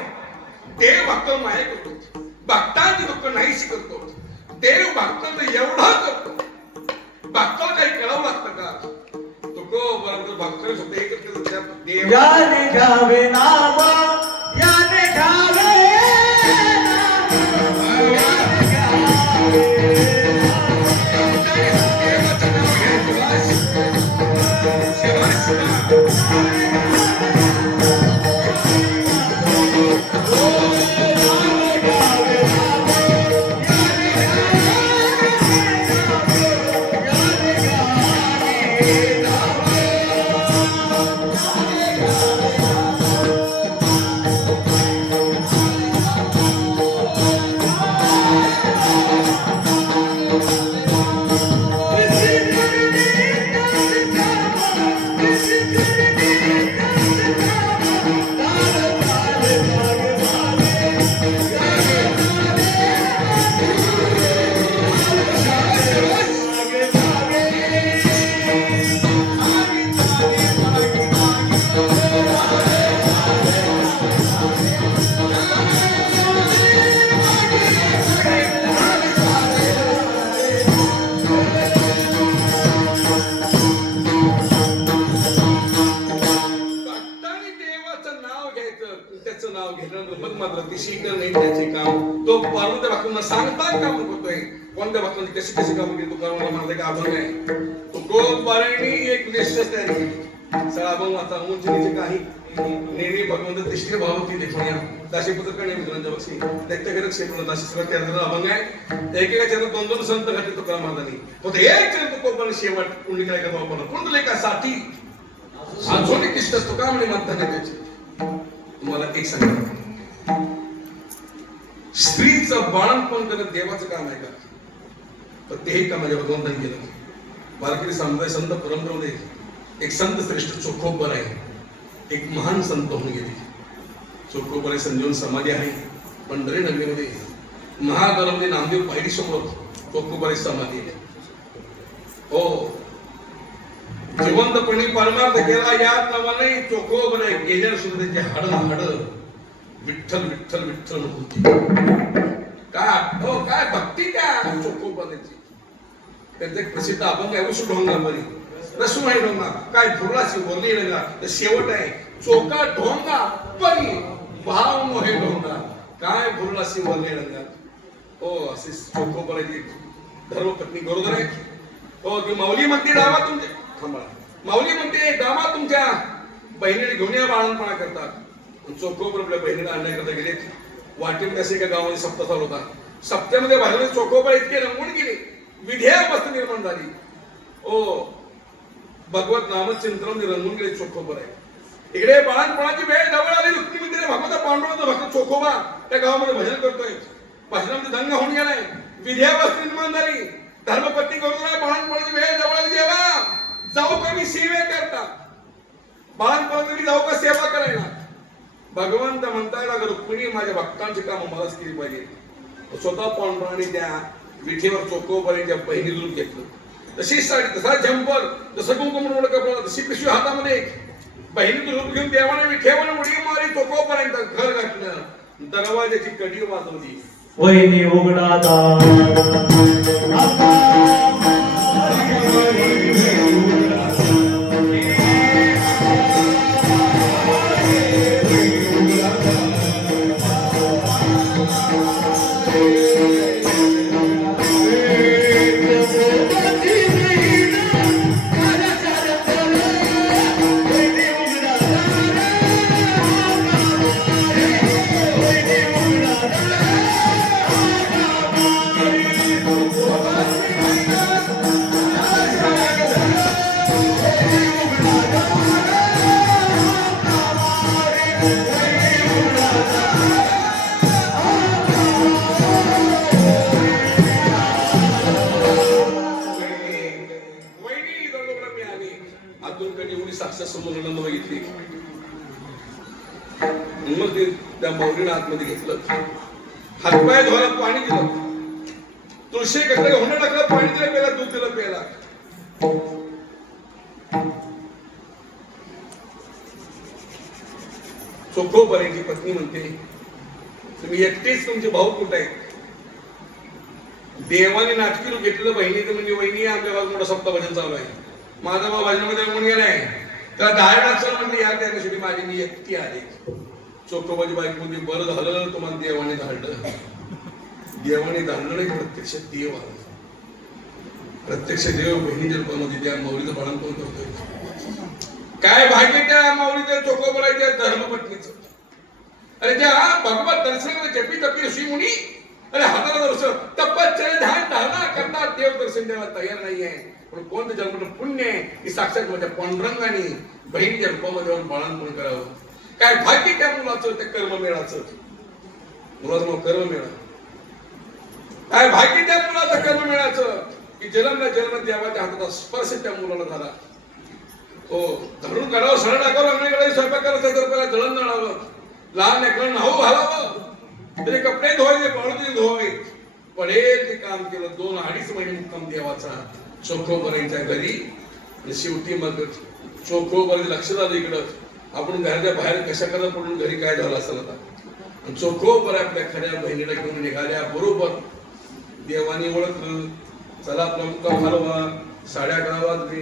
देव भक्त माया करतो, भक्तांचे दुःख नाहीशी करतो. देव भक्तांचं एवढा करतो, भक्ताला काही कळावं लागतं का? तुको बरोबर भक्त शब्द एकच देव याने घ्यावे नाव, याने घ्यावे नाव, याने घ्यावे त्याचं नाव घेणं मग मात्र ते शिकणं नाही त्याचे काम. तो पार्वत्य भक्तांना सांगता काम करतोय. कोणत्या भक्तांनी कशी कशी काम केली तुकारामाला म्हणलं का अभंग आहे. तुकोबारायणी एक विशेष तयारी केली. सगळा अभंग वाचा मुंचनीचे काही नेहमी भगवंत तिष्ठे भावती देखण्या दाशी पुत्र करणे मित्रांच्या बक्षी त्याच्याकडे क्षेत्र दाशी सगळं त्याचा अभंग आहे. एकेका चरण दोन दोन संत घातले तुकाराम महाराजांनी. फक्त एक चरण तुकोबाने शेवट पुंडलिकाला का वापरला पुंडलिकासाठी अजून किष्ट तुका म्हणे म्हणता नाही त्याची. तुम्हाला एक सांगा, स्त्रीचं बाळणपण करणं देवाचं काम आहे का? तर तेही काम माझ्या भगवंतांनी केलं. वारकरी समुदाय संत परंपरेमध्ये एक संत श्रेष्ठ चोखोबर आहे. एक महान संत होऊन गेले. चोखोबर संजीवन समाधी आहे पंढरी नगरीमध्ये. महागडामध्ये नामदेव पायरी समोर चोखोबर समाधी आहे. हो, जिवंतपणी परमार्थ केला या नावाने चोखोबर आहे. गेल्या सुद्धा त्याची हाड विठ्ठल विठ्ठल विठ्ठल होती. काय हो काय भक्ती काय चोखोबराची. त्यांचं एक प्रसिद्ध अभंग आहे उसू ढोंगामध्ये रसुमाई ढोंगा काय फुरलाची बोलली रंगा. तर शेवट आहे चोका ढोंगा परी भाव मोहे ढोंगा काय फुरलाची बोलली रंगा. हो असे चोखोबराची धर्मपत्नी गरोदर आहे. हो ती माऊली म्हणते डावा तुमच्या माऊली म्हणते डामा तुमच्या बहिणीने घेऊन या बाळणपणा करतात. चोखोबर आपल्या बहिणीला आणण्याकरता गेले. वाटेमध्ये असे एका गावामध्ये सप्ताह चालू होता. सप्त्यामध्ये बाहेर चोखोबर इतके रंगून गेले, विधेयक वस्तू निर्माण झाली. ओ भगवत नामचिंतन रंगून गेले चोखोबर आहे. इकडे बाळणपणाची वेळ जवळ आली. रुक्मिणीने भगवंत पांडुरंग भक्त चोखोबा त्या गावामध्ये भजन करतोय. भजनामध्ये दंग होऊन गेलाय. विधेयक वस्तू निर्माण झाली. धर्मपत्नी करून बाळणपणाची वेळ जवळ आली. देवा जाऊ का मी सेवे करता. बाळणपणात मी जाऊ का सेवा करायला. भगवंत म्हणताय रुक्मिणी माझ्या भक्तांची काम मलाच केली पाहिजे. स्वतः पांडुरंगाने त्या विठेवर चोखोबाईच्या बहिणी दूर घेतलं. तशी साडी तसा जंपर जसं कुंकुम कपडा तशी पिशवी हातामध्ये बहिणी दूर घेऊन देवाने विठेवर उडी मारी चोखोबाईंच घर गाठलं. दरवाजाची कडी वाजवली. वहिनी उघडा मग ते त्या माऊलीनं आतमध्ये घेतलं. हातपाय धुवायला पाणी दिलं. तुळशी कटलं होणं टाकलं पाणी दिलं प्यायला दूध दिलं प्यायला. चोखोबऱ्याची पत्नी म्हणते, तुम्ही एकटेच तुमचे भाऊ कुठे आहेत? देवाने नाटकी रूप घेतलेलं बहिणीचं म्हणजे वहिनी आमच्या गावात मोठा सप्ताह भजन चालू आहे. माझा भाऊ भजनामध्ये म्हणून गेलाय त्याला 10 वेळा म्हणले या त्या दिवशी माझी मी एकटी आले. चोखोबाची बाईक म्हणजे बरं झालं तुम्हाला देवाने धाडलं. देवाने धाडलं नाही, प्रत्यक्ष देव आला. प्रत्यक्ष देव बहिणीच्या रूपामध्ये त्या माऊलीचं पालन पण करतोय. काय भाग्य त्या माऊलीच्या चोखोबाच्या धर्मपत्नीचं. अरे त्या भगवत दर्शन जपी तपी ऋषी मुनी अरे हाताला वर्ष तपश्चर्या ध्यान धारणा करता देव दर्शन द्यायला तयार नाहीये. पण कोणतं जन्म पुण्य आहे की साक्षात माझ्या पांडुरंगाने बहिणीच्या रूपामध्ये बाळांपण करावं. काय भाग्य त्या मुलाचं त्या कर्ममेळाचं. मुलाचं नाव कर्ममेळा. काय भाग्य त्या मुलाचं कर्ममेळाचं की जन्मला देवाच्या हाताचा स्पर्श त्या मुलाला झाला. तो धरून काढावं सरळ टाकावं अंगणीकडे स्वयंपाक करायचा तर त्याला जळण जाणावं. लहान लेकरांना नाहू घालावं. तरी कपडे धुवायचे बाळूचे धुवावे. पडेल ते काम केलं. 2-2.5 महिने मुक्काम देवाचा चोखोबऱ्यांच्या घरी. आणि शेवटी मग चोखोबऱ्या लक्ष झालं इकडं आपण घराच्या बाहेर कशा करा पडून घरी काय झालं असं आता. चोखोबऱ्या आपल्या खऱ्या बहिणीला घेऊन निघाल्या. बरोबर देवाने ओळखलं. चला आपला मुक्काम हलवा. 11:30 वाजले.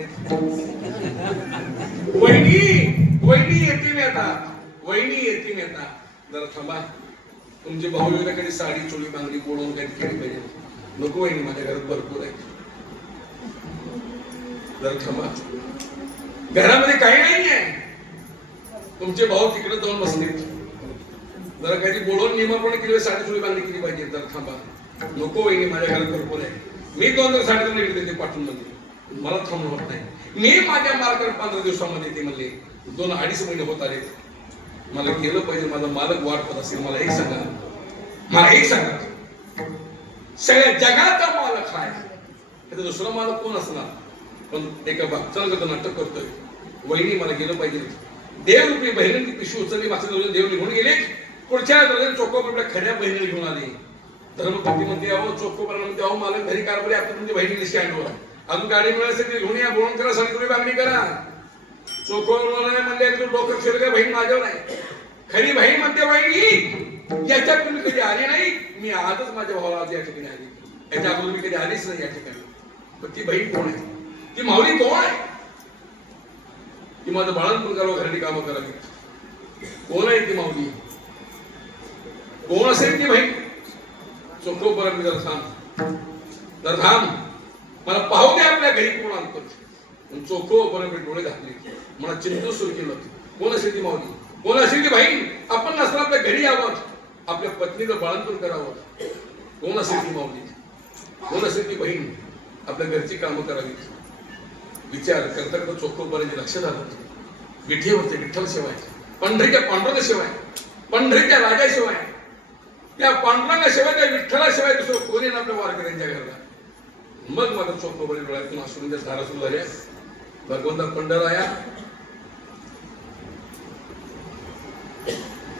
वहिनी येते मी आता. वहिनी येते मी आता. जरा थांबा. तुमचे भाऊ कधी साडी चोळी बांगडी बोलवून काही केली पाहिजे. नको वहिनी माझ्या घरात भरपूर आहे. जरा थांबा. घरामध्ये काही नाहीये. तुमचे भाऊ तिकडे जाऊन बसले. जरा काही बोलवून नियमाप्रमाणे केली साडी चोळी बांगडी केली पाहिजे. जरा थांबा. नको वहिनी माझ्या घरात भरपूर आहे. मी 2 साडी निघते ते पाठवून म्हणले मला थांबणं होत नाही. मी माझ्या मालकाला 15 दिवसामध्ये ते म्हणले 2-2.5 महिने होत आले. मला केलं पाहिजे. माझा मालक वाट पाहत असेल. मला एक सांगा. सगळ्या जगाचा मालक आहे. त्याचा दुसरा मालक कोण असणार? पण एका भक्ताला नाटक करतोय. वहिनी मला गेलं पाहिजे. देवरूपी बहिणीची पिशवी उचलली. मागच्या देव निघून गेले. पुढच्या चोखोबऱ्या खऱ्या बहिणीला घेऊन आले. धर्मपती म्हणते अहो चोखोबऱ्या म्हणते अहो मालक घरी कारभारी आपण तुमच्या बहिणी स्टँडवर अजून गाडी मिळायसाठी घेऊन या. बोलून करा साडी तुम्ही बांगणी करा. चोखोबऱ्या म्हणले तू डोकं फिरलं बहीण माझ्यावर नाही. खरी बहीण म्हणते वहिनी याच्यात तुम्ही कधी आले नाही. मी आजच माझ्या भावाला आज या ठिकाणी आली. याच्या अगोदर मी कधी आलीच नाही या ठिकाणी. पण ती बहीण कोण आहे? ती माऊली कोण आहे? ती माझं बाळणपण करावं घराची कामं करावी. कोण आहे ती माऊली? कोण असेल ती बहीण? चोखोबऱ्या मी जरा थांब. मला पाहू दे आपल्या घरी कोण आणतो. चोखोबऱ्या मी डोळे घातले. मला चिंता सुरू केलं. कोण असेल ती माऊली? कोण असेल ती बहीण? आपण नसताना आपल्या घरी यावं. आपल्या पत्नीचं बाळंतपण करावं. कोण असेल ती माऊली? कोण असेल ती बहीण? आपल्या घरची कामं करावी. विचार करता चोखोबऱ्याचे लक्ष झालं. विठेवरचे विठ्ठल सेवा आहे. पंढरीच्या पांडुरंग सेवा आहे. पंढरीच्या राजाशिवाय त्या पांडुरंगाशिवाय त्या विठ्ठलाशिवाय दुसरं कोणी ना आपल्या वारकऱ्यांच्या घराला. मग माझा चोखोबऱ्या डोळ्यातून असून धारा सुरू झाल्या. भगवंता पंढराया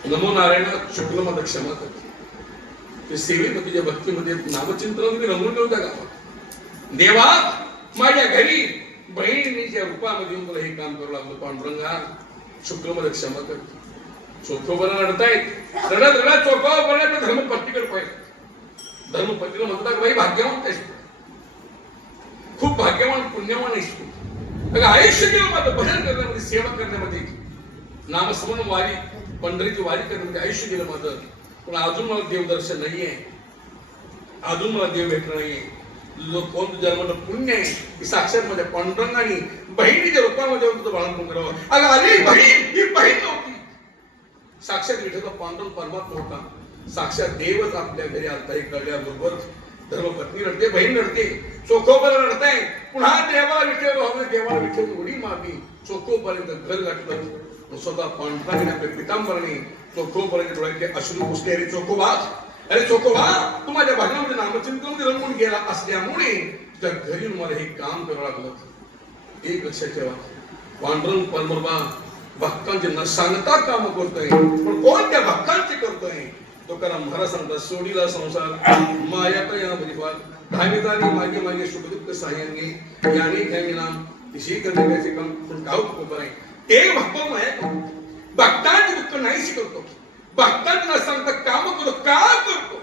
नमो नारायण शुक्ल मत क्षमा करते. ते सेवेत तुझ्या भक्तीमध्ये नामचिंतन तुम्ही रंगून ठेवता का? देवा माझ्या घरी बहिणीच्या रूपामध्ये येऊन तुला हे काम करू लागलं. पांडुरंगा शुक्ल मत क्षमा करते. चोखोबऱ्या रडतायत. रडत चोखोबऱ्या धर्मपत्नीकडे पाहिजे. धर्मपत्नीला म्हणतात बाई भाग्यवान आहेस. खूप भाग्यवान पुण्यवान आहेस तू. आयुष्य केलं माझं भजन करण्यामध्ये सेवा करण्यामध्ये नामस्मरण वारी पंढरीची वारी करण्यामध्ये आयुष्य गेलं माझं. पण अजून मला देवदर्शन नाहीये. अजून मला देव भेटला नाहीये. कोण जन्माचं पुण्य आहे की साक्षात माझ्या पांडुरंगाने बहिणीच्या रूपामध्ये तुझं बाळंपण करावं. अगं आली बहीण ही बहीण नव्हती. साक्षात विठ्ठल पांडुरंग परमात्मा होता. साक्षात देवच आपल्या घरी आलता. हे कळल्याबरोबर धर्मपत्नी रडते. बहीण रडते. चोखोबऱ्या रडताय. पुन्हा देवाला विठ्ठल देवाला विठ्ठल उडी मारली. चोखोबऱ्याचं घर गाठलं. स्वतः पांडुरंगाने आपल्या पितांबराने चोखोबऱ्याच्या डोळ्यातले अश्रू पुसले. अरे चोखोबा अरे चोखोबा तू माझ्या भागामध्ये नामचिंतनामध्ये रंगून गेला असल्यामुळे तुझ्या घरी मला हे काम करावं लागलं. एक लक्षात ठेवा. पांडुरंग परमात्मा भक्तांचे न सांगता काम करतोय. पण कोण त्या भक्तांचे करतोय? तुकाराम महाराज सांगतात सोडीला संसार मायाचा या परिवार धामिताने मागे मागे सुखदुःख साह्यांनी याने घ्यावी नाम शी करण्याचे काम पण गाव खूप आहे. ते भक्त माया भक्तांचे दुःख नाहीच करतो. भक्तांना सांगता काम करतो का करतो.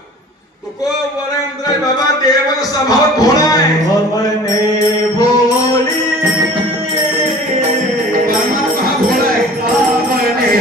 तुको वरेंद्र बाबा देवाचा स्वभाव भोळा आहे. हमने भोली परमात्मा हा भोळा आहे. हमने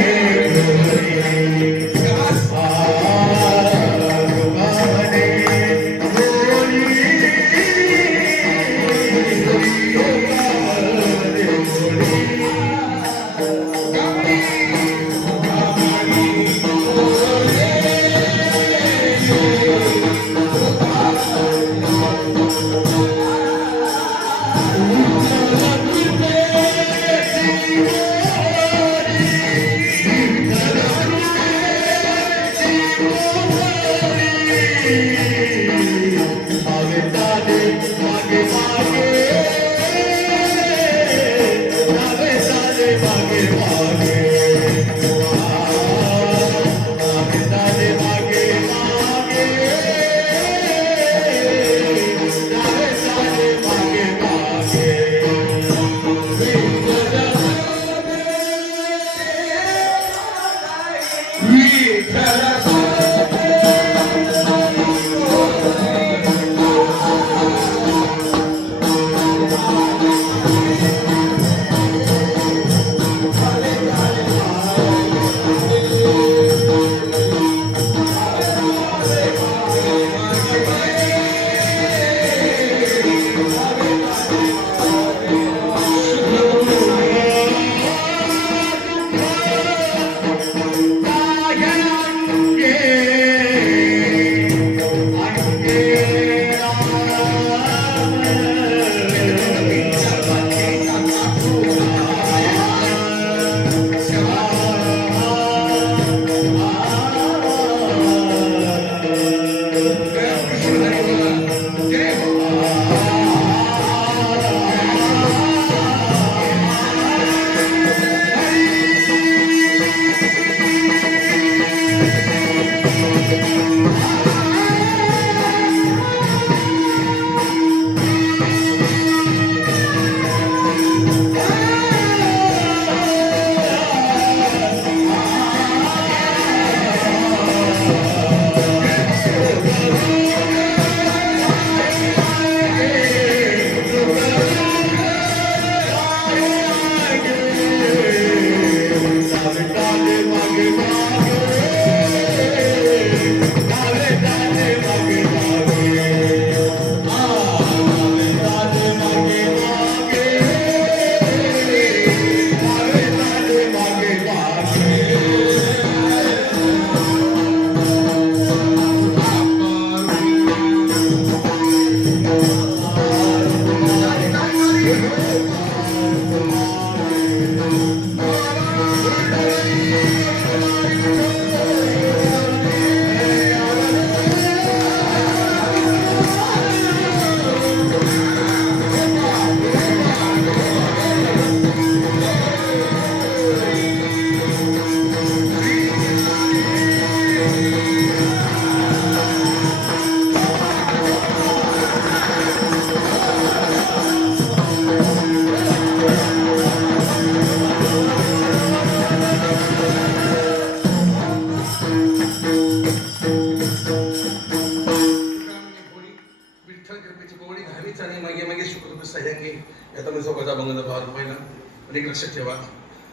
लक्षात ठेवा.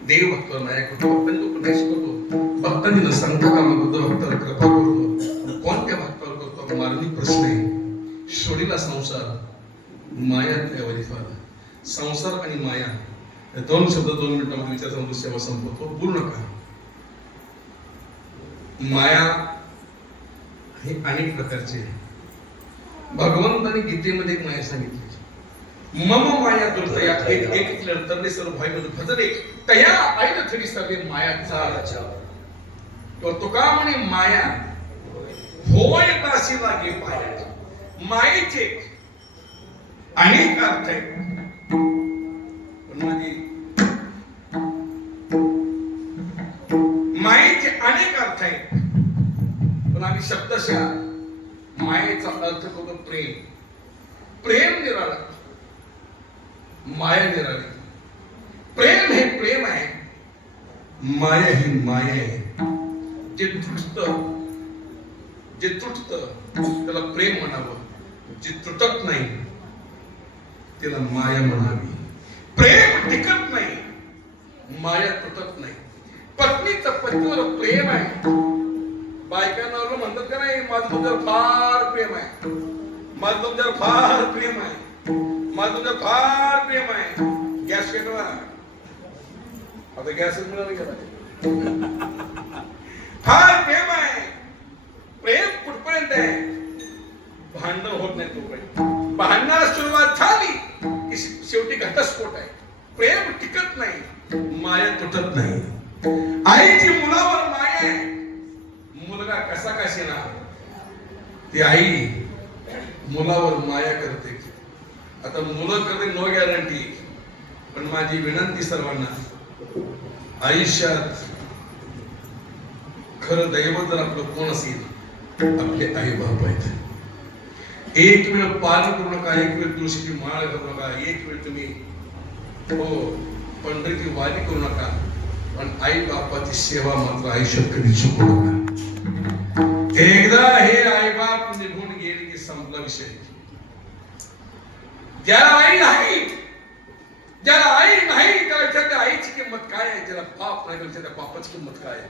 देव भक्तावर माया करतो. भक्तांनी तो पुन्हा शिकवतो. भक्तांनी न सांगता काम करतो. भक्ताला कृपा करतो. कोणत्या भक्तावर करतो. मार्मिक प्रश्न आहे. सोडीला संसार माया त्यावरी फार. संसार आणि माया या दोन शब्द 2 मिनिटांमध्ये विचार समजून सेवा संपवतो. बोलू नका. माया हे अनेक प्रकारचे आहे. भगवंताने गीतेमध्ये एक माया सांगितली. मम माया दुर्दया एक तरले सर्व भाई मध्ये भजले तया ऐन थडी सगळे मायाचा तो तुका म्हणे माया होय दासी लागे पाया. मायेचे अनेक अर्थ आहेत. पण मायेचे अनेक अर्थ आहेत. पण आम्ही शब्दशः मायेचा अर्थ करतो प्रेम. प्रेम निराळा, माया निराळी. प्रेम हे प्रेम आहे. माया ही माया आहे. जे तुटत त्याला प्रेम म्हणावं, जे तुटत नाही त्याला माया म्हणावी. प्रेम टिकत नाही, माया तुटत नाही. पत्नीचं पतीवर प्रेम आहे. बायकांना म्हणतात का नाही, माझं तुझ्यावर फार प्रेम आहे, माझं तुझ्यावर फार प्रेम आहे, माझं तुझ्यावर फार प्रेम आहे. गॅस पेटवा, आता गॅसच मिळाला गेला. फार प्रेम आहे. प्रेम कुठपर्यंत आहे? भांडण होत नाही तोपर्यंत. भांडणाला सुरुवात झाली की शेवटी घटस्फोट आहे. प्रेम टिकत नाही, माया तुटत नाही. आईची मुलावर माया आहे. मुलगा कसा कसेना ती आई मुलावर माया करते. आता मुलं करते नो गॅरंटी, पण माझी विनंती सर्वांना, आयुष्यात खरं दैवत जर आपलं कोण असेल, आपले आई बाप आहेत. एक वेळ पालन करू नका, एक वेळ तुळशीची माळ करू नका, एक वेळ तुम्ही पंढरीची वारी करू नका, पण आई बापाची सेवा मात्र आयुष्यात कधी चुकू नका. एकदा हे आई बाप निघून गेले की संपला विषय. ज्याला आई नाही, ज्याला आई नाही त्याला विचारते आईची किंमत काय आहे, ज्याला बाप नाही त्याला त्या बापाची किंमत काय आहे.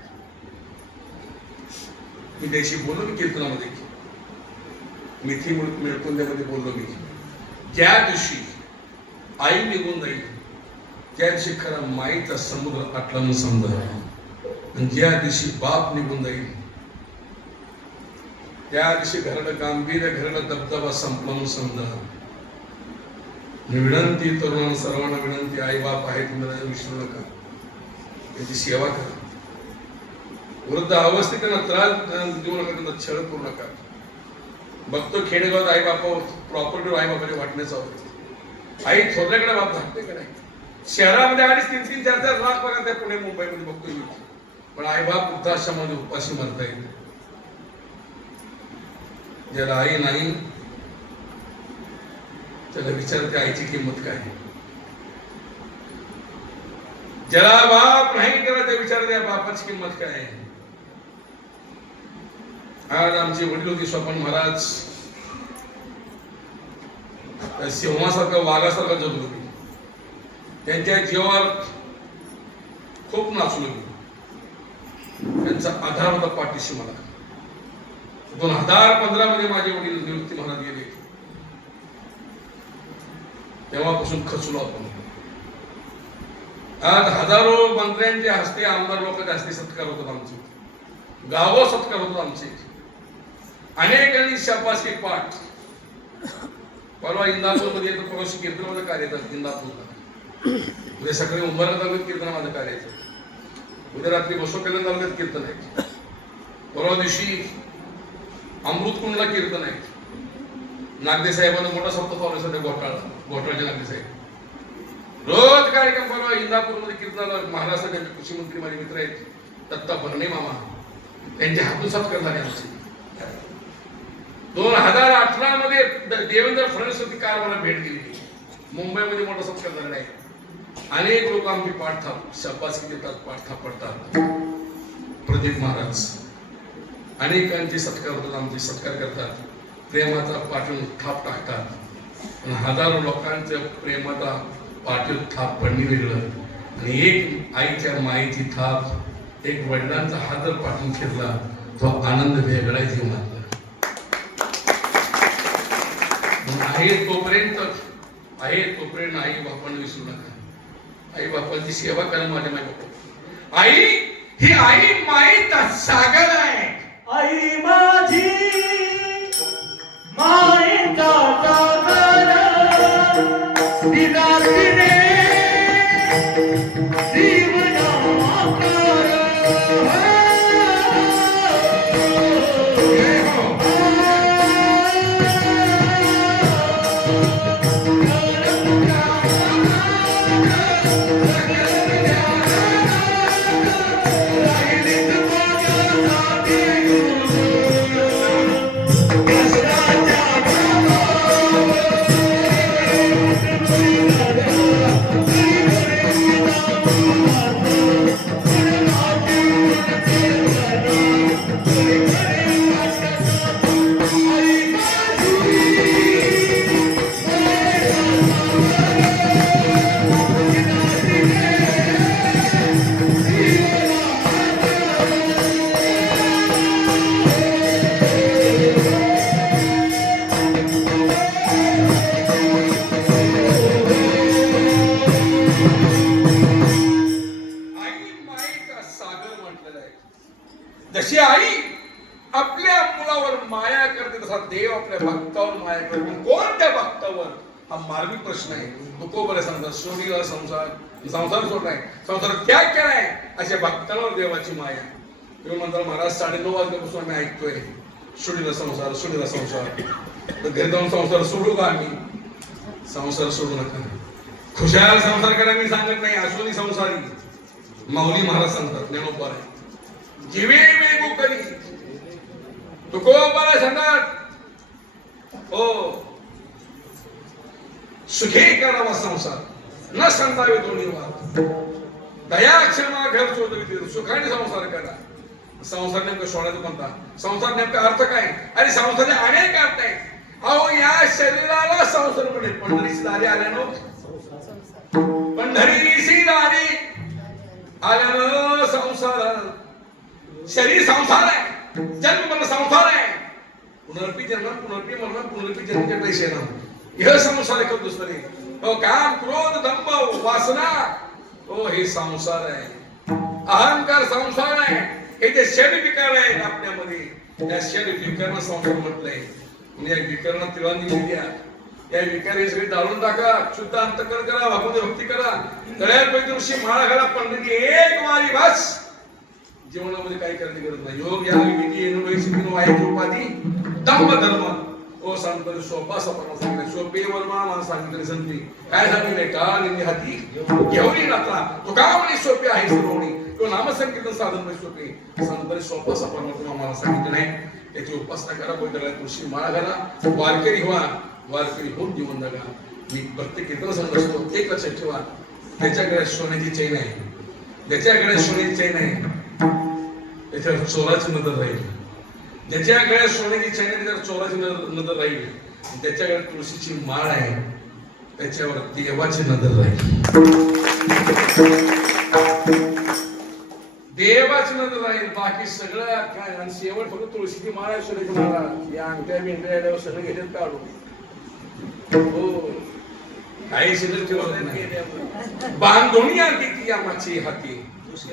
मी त्याशी बोललो मी कीर्तनामध्ये, मिठी मिळकुंद्यामध्ये बोललो मी, ज्या दिवशी आई निघून जाईल त्या दिवशी खरा माईचा समुद्र आटला म्हणून समजा. आणि ज्या दिवशी बाप निघून जाईल त्या दिवशी घराला गांभीर्य, घराला दबदबा संपला म्हणून समजा. विनंती तरुणांना सर्वांना विनंती, आई बाप आहे तुम्हाला विसरू नका, त्याची सेवा करा. वृद्ध अवस्थेत त्यांना त्रास देऊ नका, त्यांना छळ करू नका. बघतो खेडेगावात आई बापा प्रॉपर्टी आई बापाच्या वाटण्याचा होत. आई थोरल्याकडे बाप धाकते का नाही. शहरामध्ये आणि 3-3, 4-4 लाख बघा त्या पुणे मुंबईमध्ये बघतोय मी, पण आई बाप वृद्धाश्रमामध्ये उपाशी मरता येईल. ज्याला आई नाही त्याला विचारते आईची किंमत काय. ज्याला बाप नाही त्याला ते विचारते बापाची किंमत काय आहे. आज आमचे वडील होते स्वपन महाराज, सिंहासारखा वाघासारखा जगलो मी. त्यांच्या जीवावर खूप नाचलो मी. त्यांचा आधार होता पाठीशी मला. 2015 मध्ये माझे वडील निवृत्ती महाराज गेले. तेव्हापासून खचलो आपण. आज हजारो मंत्र्यांच्या हस्ते, आमदार लोकांच्या हस्ते सत्कार होतात आमचे, गावं सत्कार होतात आमचे. अनेकांनी शाबासकी पाठ. परवा इंदापूरमध्ये येतो, परवा कीर्तनामध्ये कार्य येतात इंदापूरला. उद्या सकाळी उंबरगा तालुक्यात कीर्तन माझं कार्य येतं. उद्या रात्री बसव कल्याण तालुक्यात कीर्तन आहे. परवा दिवशी अमृतकुंडला कीर्तन आहे. नागदे साहेबांना मोठा सप्ताह चालू आहे सध्या, घोटाळचे नागदे साहेब रोज कार्यक्रम. परवा इंदापूरमध्ये कीर्तनाला महाराष्ट्राचे कृषी मंत्री माझे मित्र आहेत दत्ता भरणे मामा, त्यांच्या हातून सत्कार झाले आमचे. 2018 मध्ये देवेंद्र फडणवीस काल मला भेट दिली. मुंबईमध्ये मोठा सत्कार झालेला आहे. अनेक लोक आमची पाठ शाबासकी देतात, पाठ थापडतात. प्रदीप महाराज अनेकांचे सत्कार होतात, आमचे सत्कार करतात, प्रेमाचा पाठवून थाप टाकतात. हजारो लोकांच्या प्रेमाचा पाठीवर थाप पडणी वेगळं, आणि एक आईच्या मायेची थाप, एक वडिलांचा हात जर पाठवून फिरला तो आनंद वेगळा जीवनातला आहे. तोपर्यंत आई बापांना विसरू नका. आई बापांची सेवा करा. माझ्या माय बापा, आई ही आई मायेचा सागर आहे. आई माझी मायेचा सागर, दिला तिने जीवना आकार. Thank you. जशी आई आपल्या मुलावर माया करते तसा देव आपल्या भक्तावर माया करते. कोणत्या भक्तावर हा मार्मिक प्रश्न आहे. तुकोबरे सांगतात सोडीला संसार सोडलाय, संसार त्याग केलाय, अशा भक्तांवर देवाची माया. तुम्ही म्हणता महाराज 9:30 वाजल्यापासून आम्ही ऐकतोय सोडीला संसार, सोडीला संसार. तर घरी जाऊन संसार सोडू का आम्ही? संसार सोडू नका. खुशाल संसार करा मी सांगत नाही, असूनही संसारी. माऊली महाराज सांगतात ज्ञानोबा जीवे वेगू करी. तुकोबाला सांगतात हो सुखी करावा संसार न संतावे दोन्ही वाद. दया क्षमा घर शोधवी सुखाने संसार करा. संसार नेमकं सोडायचं कोणता? संसार नेमका अर्थ काय? अरे संसाराचे अनेक अर्थ आहेत. अहो या शरीराला संसार म्हणे. पंढरीची दारी आल्यानं पंढरीची दारी आल्यानं संसार. शरीर संसार आहे, जन्म मरण संसार आहे. पुनर्पी जन्म, पुनर्पी मरण, पुनर्पी जन्म पैसे ना हे संसार आहे. दुसरे हो काम क्रोध दंभ वासना हो हे संसार आहे. अहंकार संसार आहे. हे जे षड विकार आहेत आपल्यामध्ये त्या षड विकारांना संसार म्हटलंय. या विकारांना तिळांनी द्या. या विकार हे सगळे जाळून टाका. शुद्ध अंतःकरण करा, भागवत भक्ती करा. गळ्यात दिवशी माळा घाला, पंढरी एक वारी बस. जीवनामध्ये काही करण्याची गरज नाही. योग या विधी येणं आहे उपाधी दंभ धर्म ओ सांगतो सोपा सपना सांगितलं. सोपे वर्मा मला सांगितले संती काय सांगितले का निंदी हाती घेऊन राहता. तो का म्हणे सोपे आहे सर्वणी. तो नामसंकीर्तन साधन म्हणजे सोपे सांगतो सोपा सपना तुम्हाला मला सांगितलं नाही. त्याची उपासना करा. बोलताना तुळशी माळा घाला, वारकरी व्हा. वारकरी होऊन जीवन जगा. मी प्रत्येक कीर्तन सांगत असतो एक लक्षात ठेवा. त्याच्याकडे सोन्याची चैन आहे, ज्याच्याकडे सोन्याची चैन आहे त्याच्यावर चोराची नजर राहील. ज्याच्याकडे सोन्याची चैन आहे त्याच्यावर चोराची नजर राहील. ज्याच्याकडे तुळशीची माळ आहे त्याच्यावर देवाची नजर राहील. देवाची नजर राहील. बाकी सगळं काय आणि शेवट फक्त तुळशीची माळ आहे. सोन्याची माळ या अंगठ्या बिंगठ्या सगळं घेतात काढून. हो काही शिल्लक ठेवत नाही. बांधोणी आणते ती आमाची हाती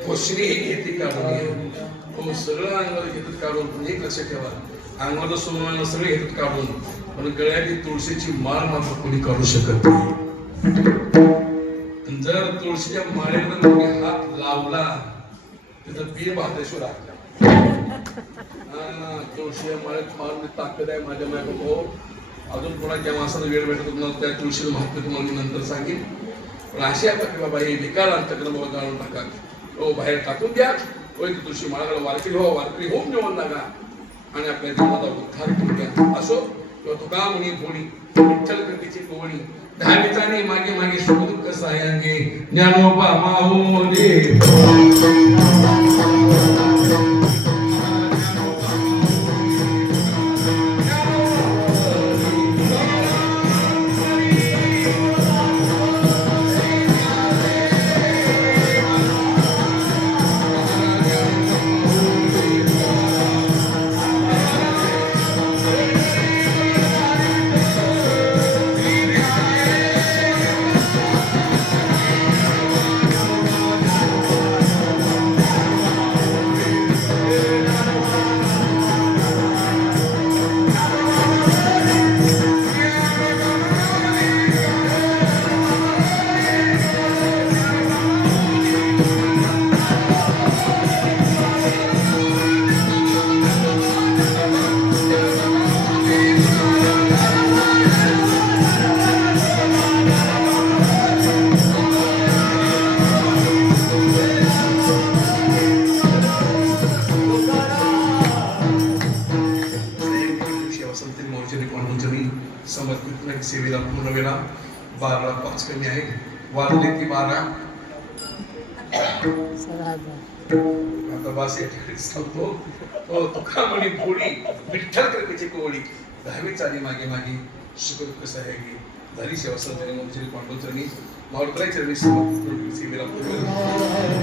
पोषणी घेते काढून. हो सगळं अंगावर घेतात काढून. एक लक्षात ठेवा अंगावर सोनं सगळे घेतात काढून पण गळ्यातली तुळशीची माळ मात्र कोणी काढू शकत नाही. जर तुळशीच्या माळेवर तुम्ही हात लावला त्याचं बी भातेश्वर तुळशीच्या माळ्यात फार ताकद आहे माझ्या मागे. हो अजून कोणा ज्या माणसाला वेळ भेटत तुम्हाला त्या तुळशीचं महत्व तुम्हाला मी नंतर सांगेन. पण अशी आता की बाबा हे विकार अंतकरण बाबा जाणून टाका. हो बाहेर टाकून द्या. होय तुळशी माळाला वारकरी व्हा. वारकरी होऊन जेवण लागा आणि आपल्या जीवनाचा उद्धार करून द्या. असो किंवा तुका म्हणी भोणी विठ्ठल कृतीची कोवणी धाविताने मागे मागे सुख दुःख सायांगे ज्ञानोबा माऊली. समर्पित सेवेला पूर्ण वेळा 12:05 कमी आहे. वाजले ती 12. आता बस या ठिकाणी सांगतो. हो तुका म्हणे पोळी विठ्ठल कृपेची कोवळी दहावी चाली मागे मागे शुक्र कसं आहे की झाली सेवा संतरी मोर्चरी पांडुचरणी मावळकरांच्या सेवेला पूर्ण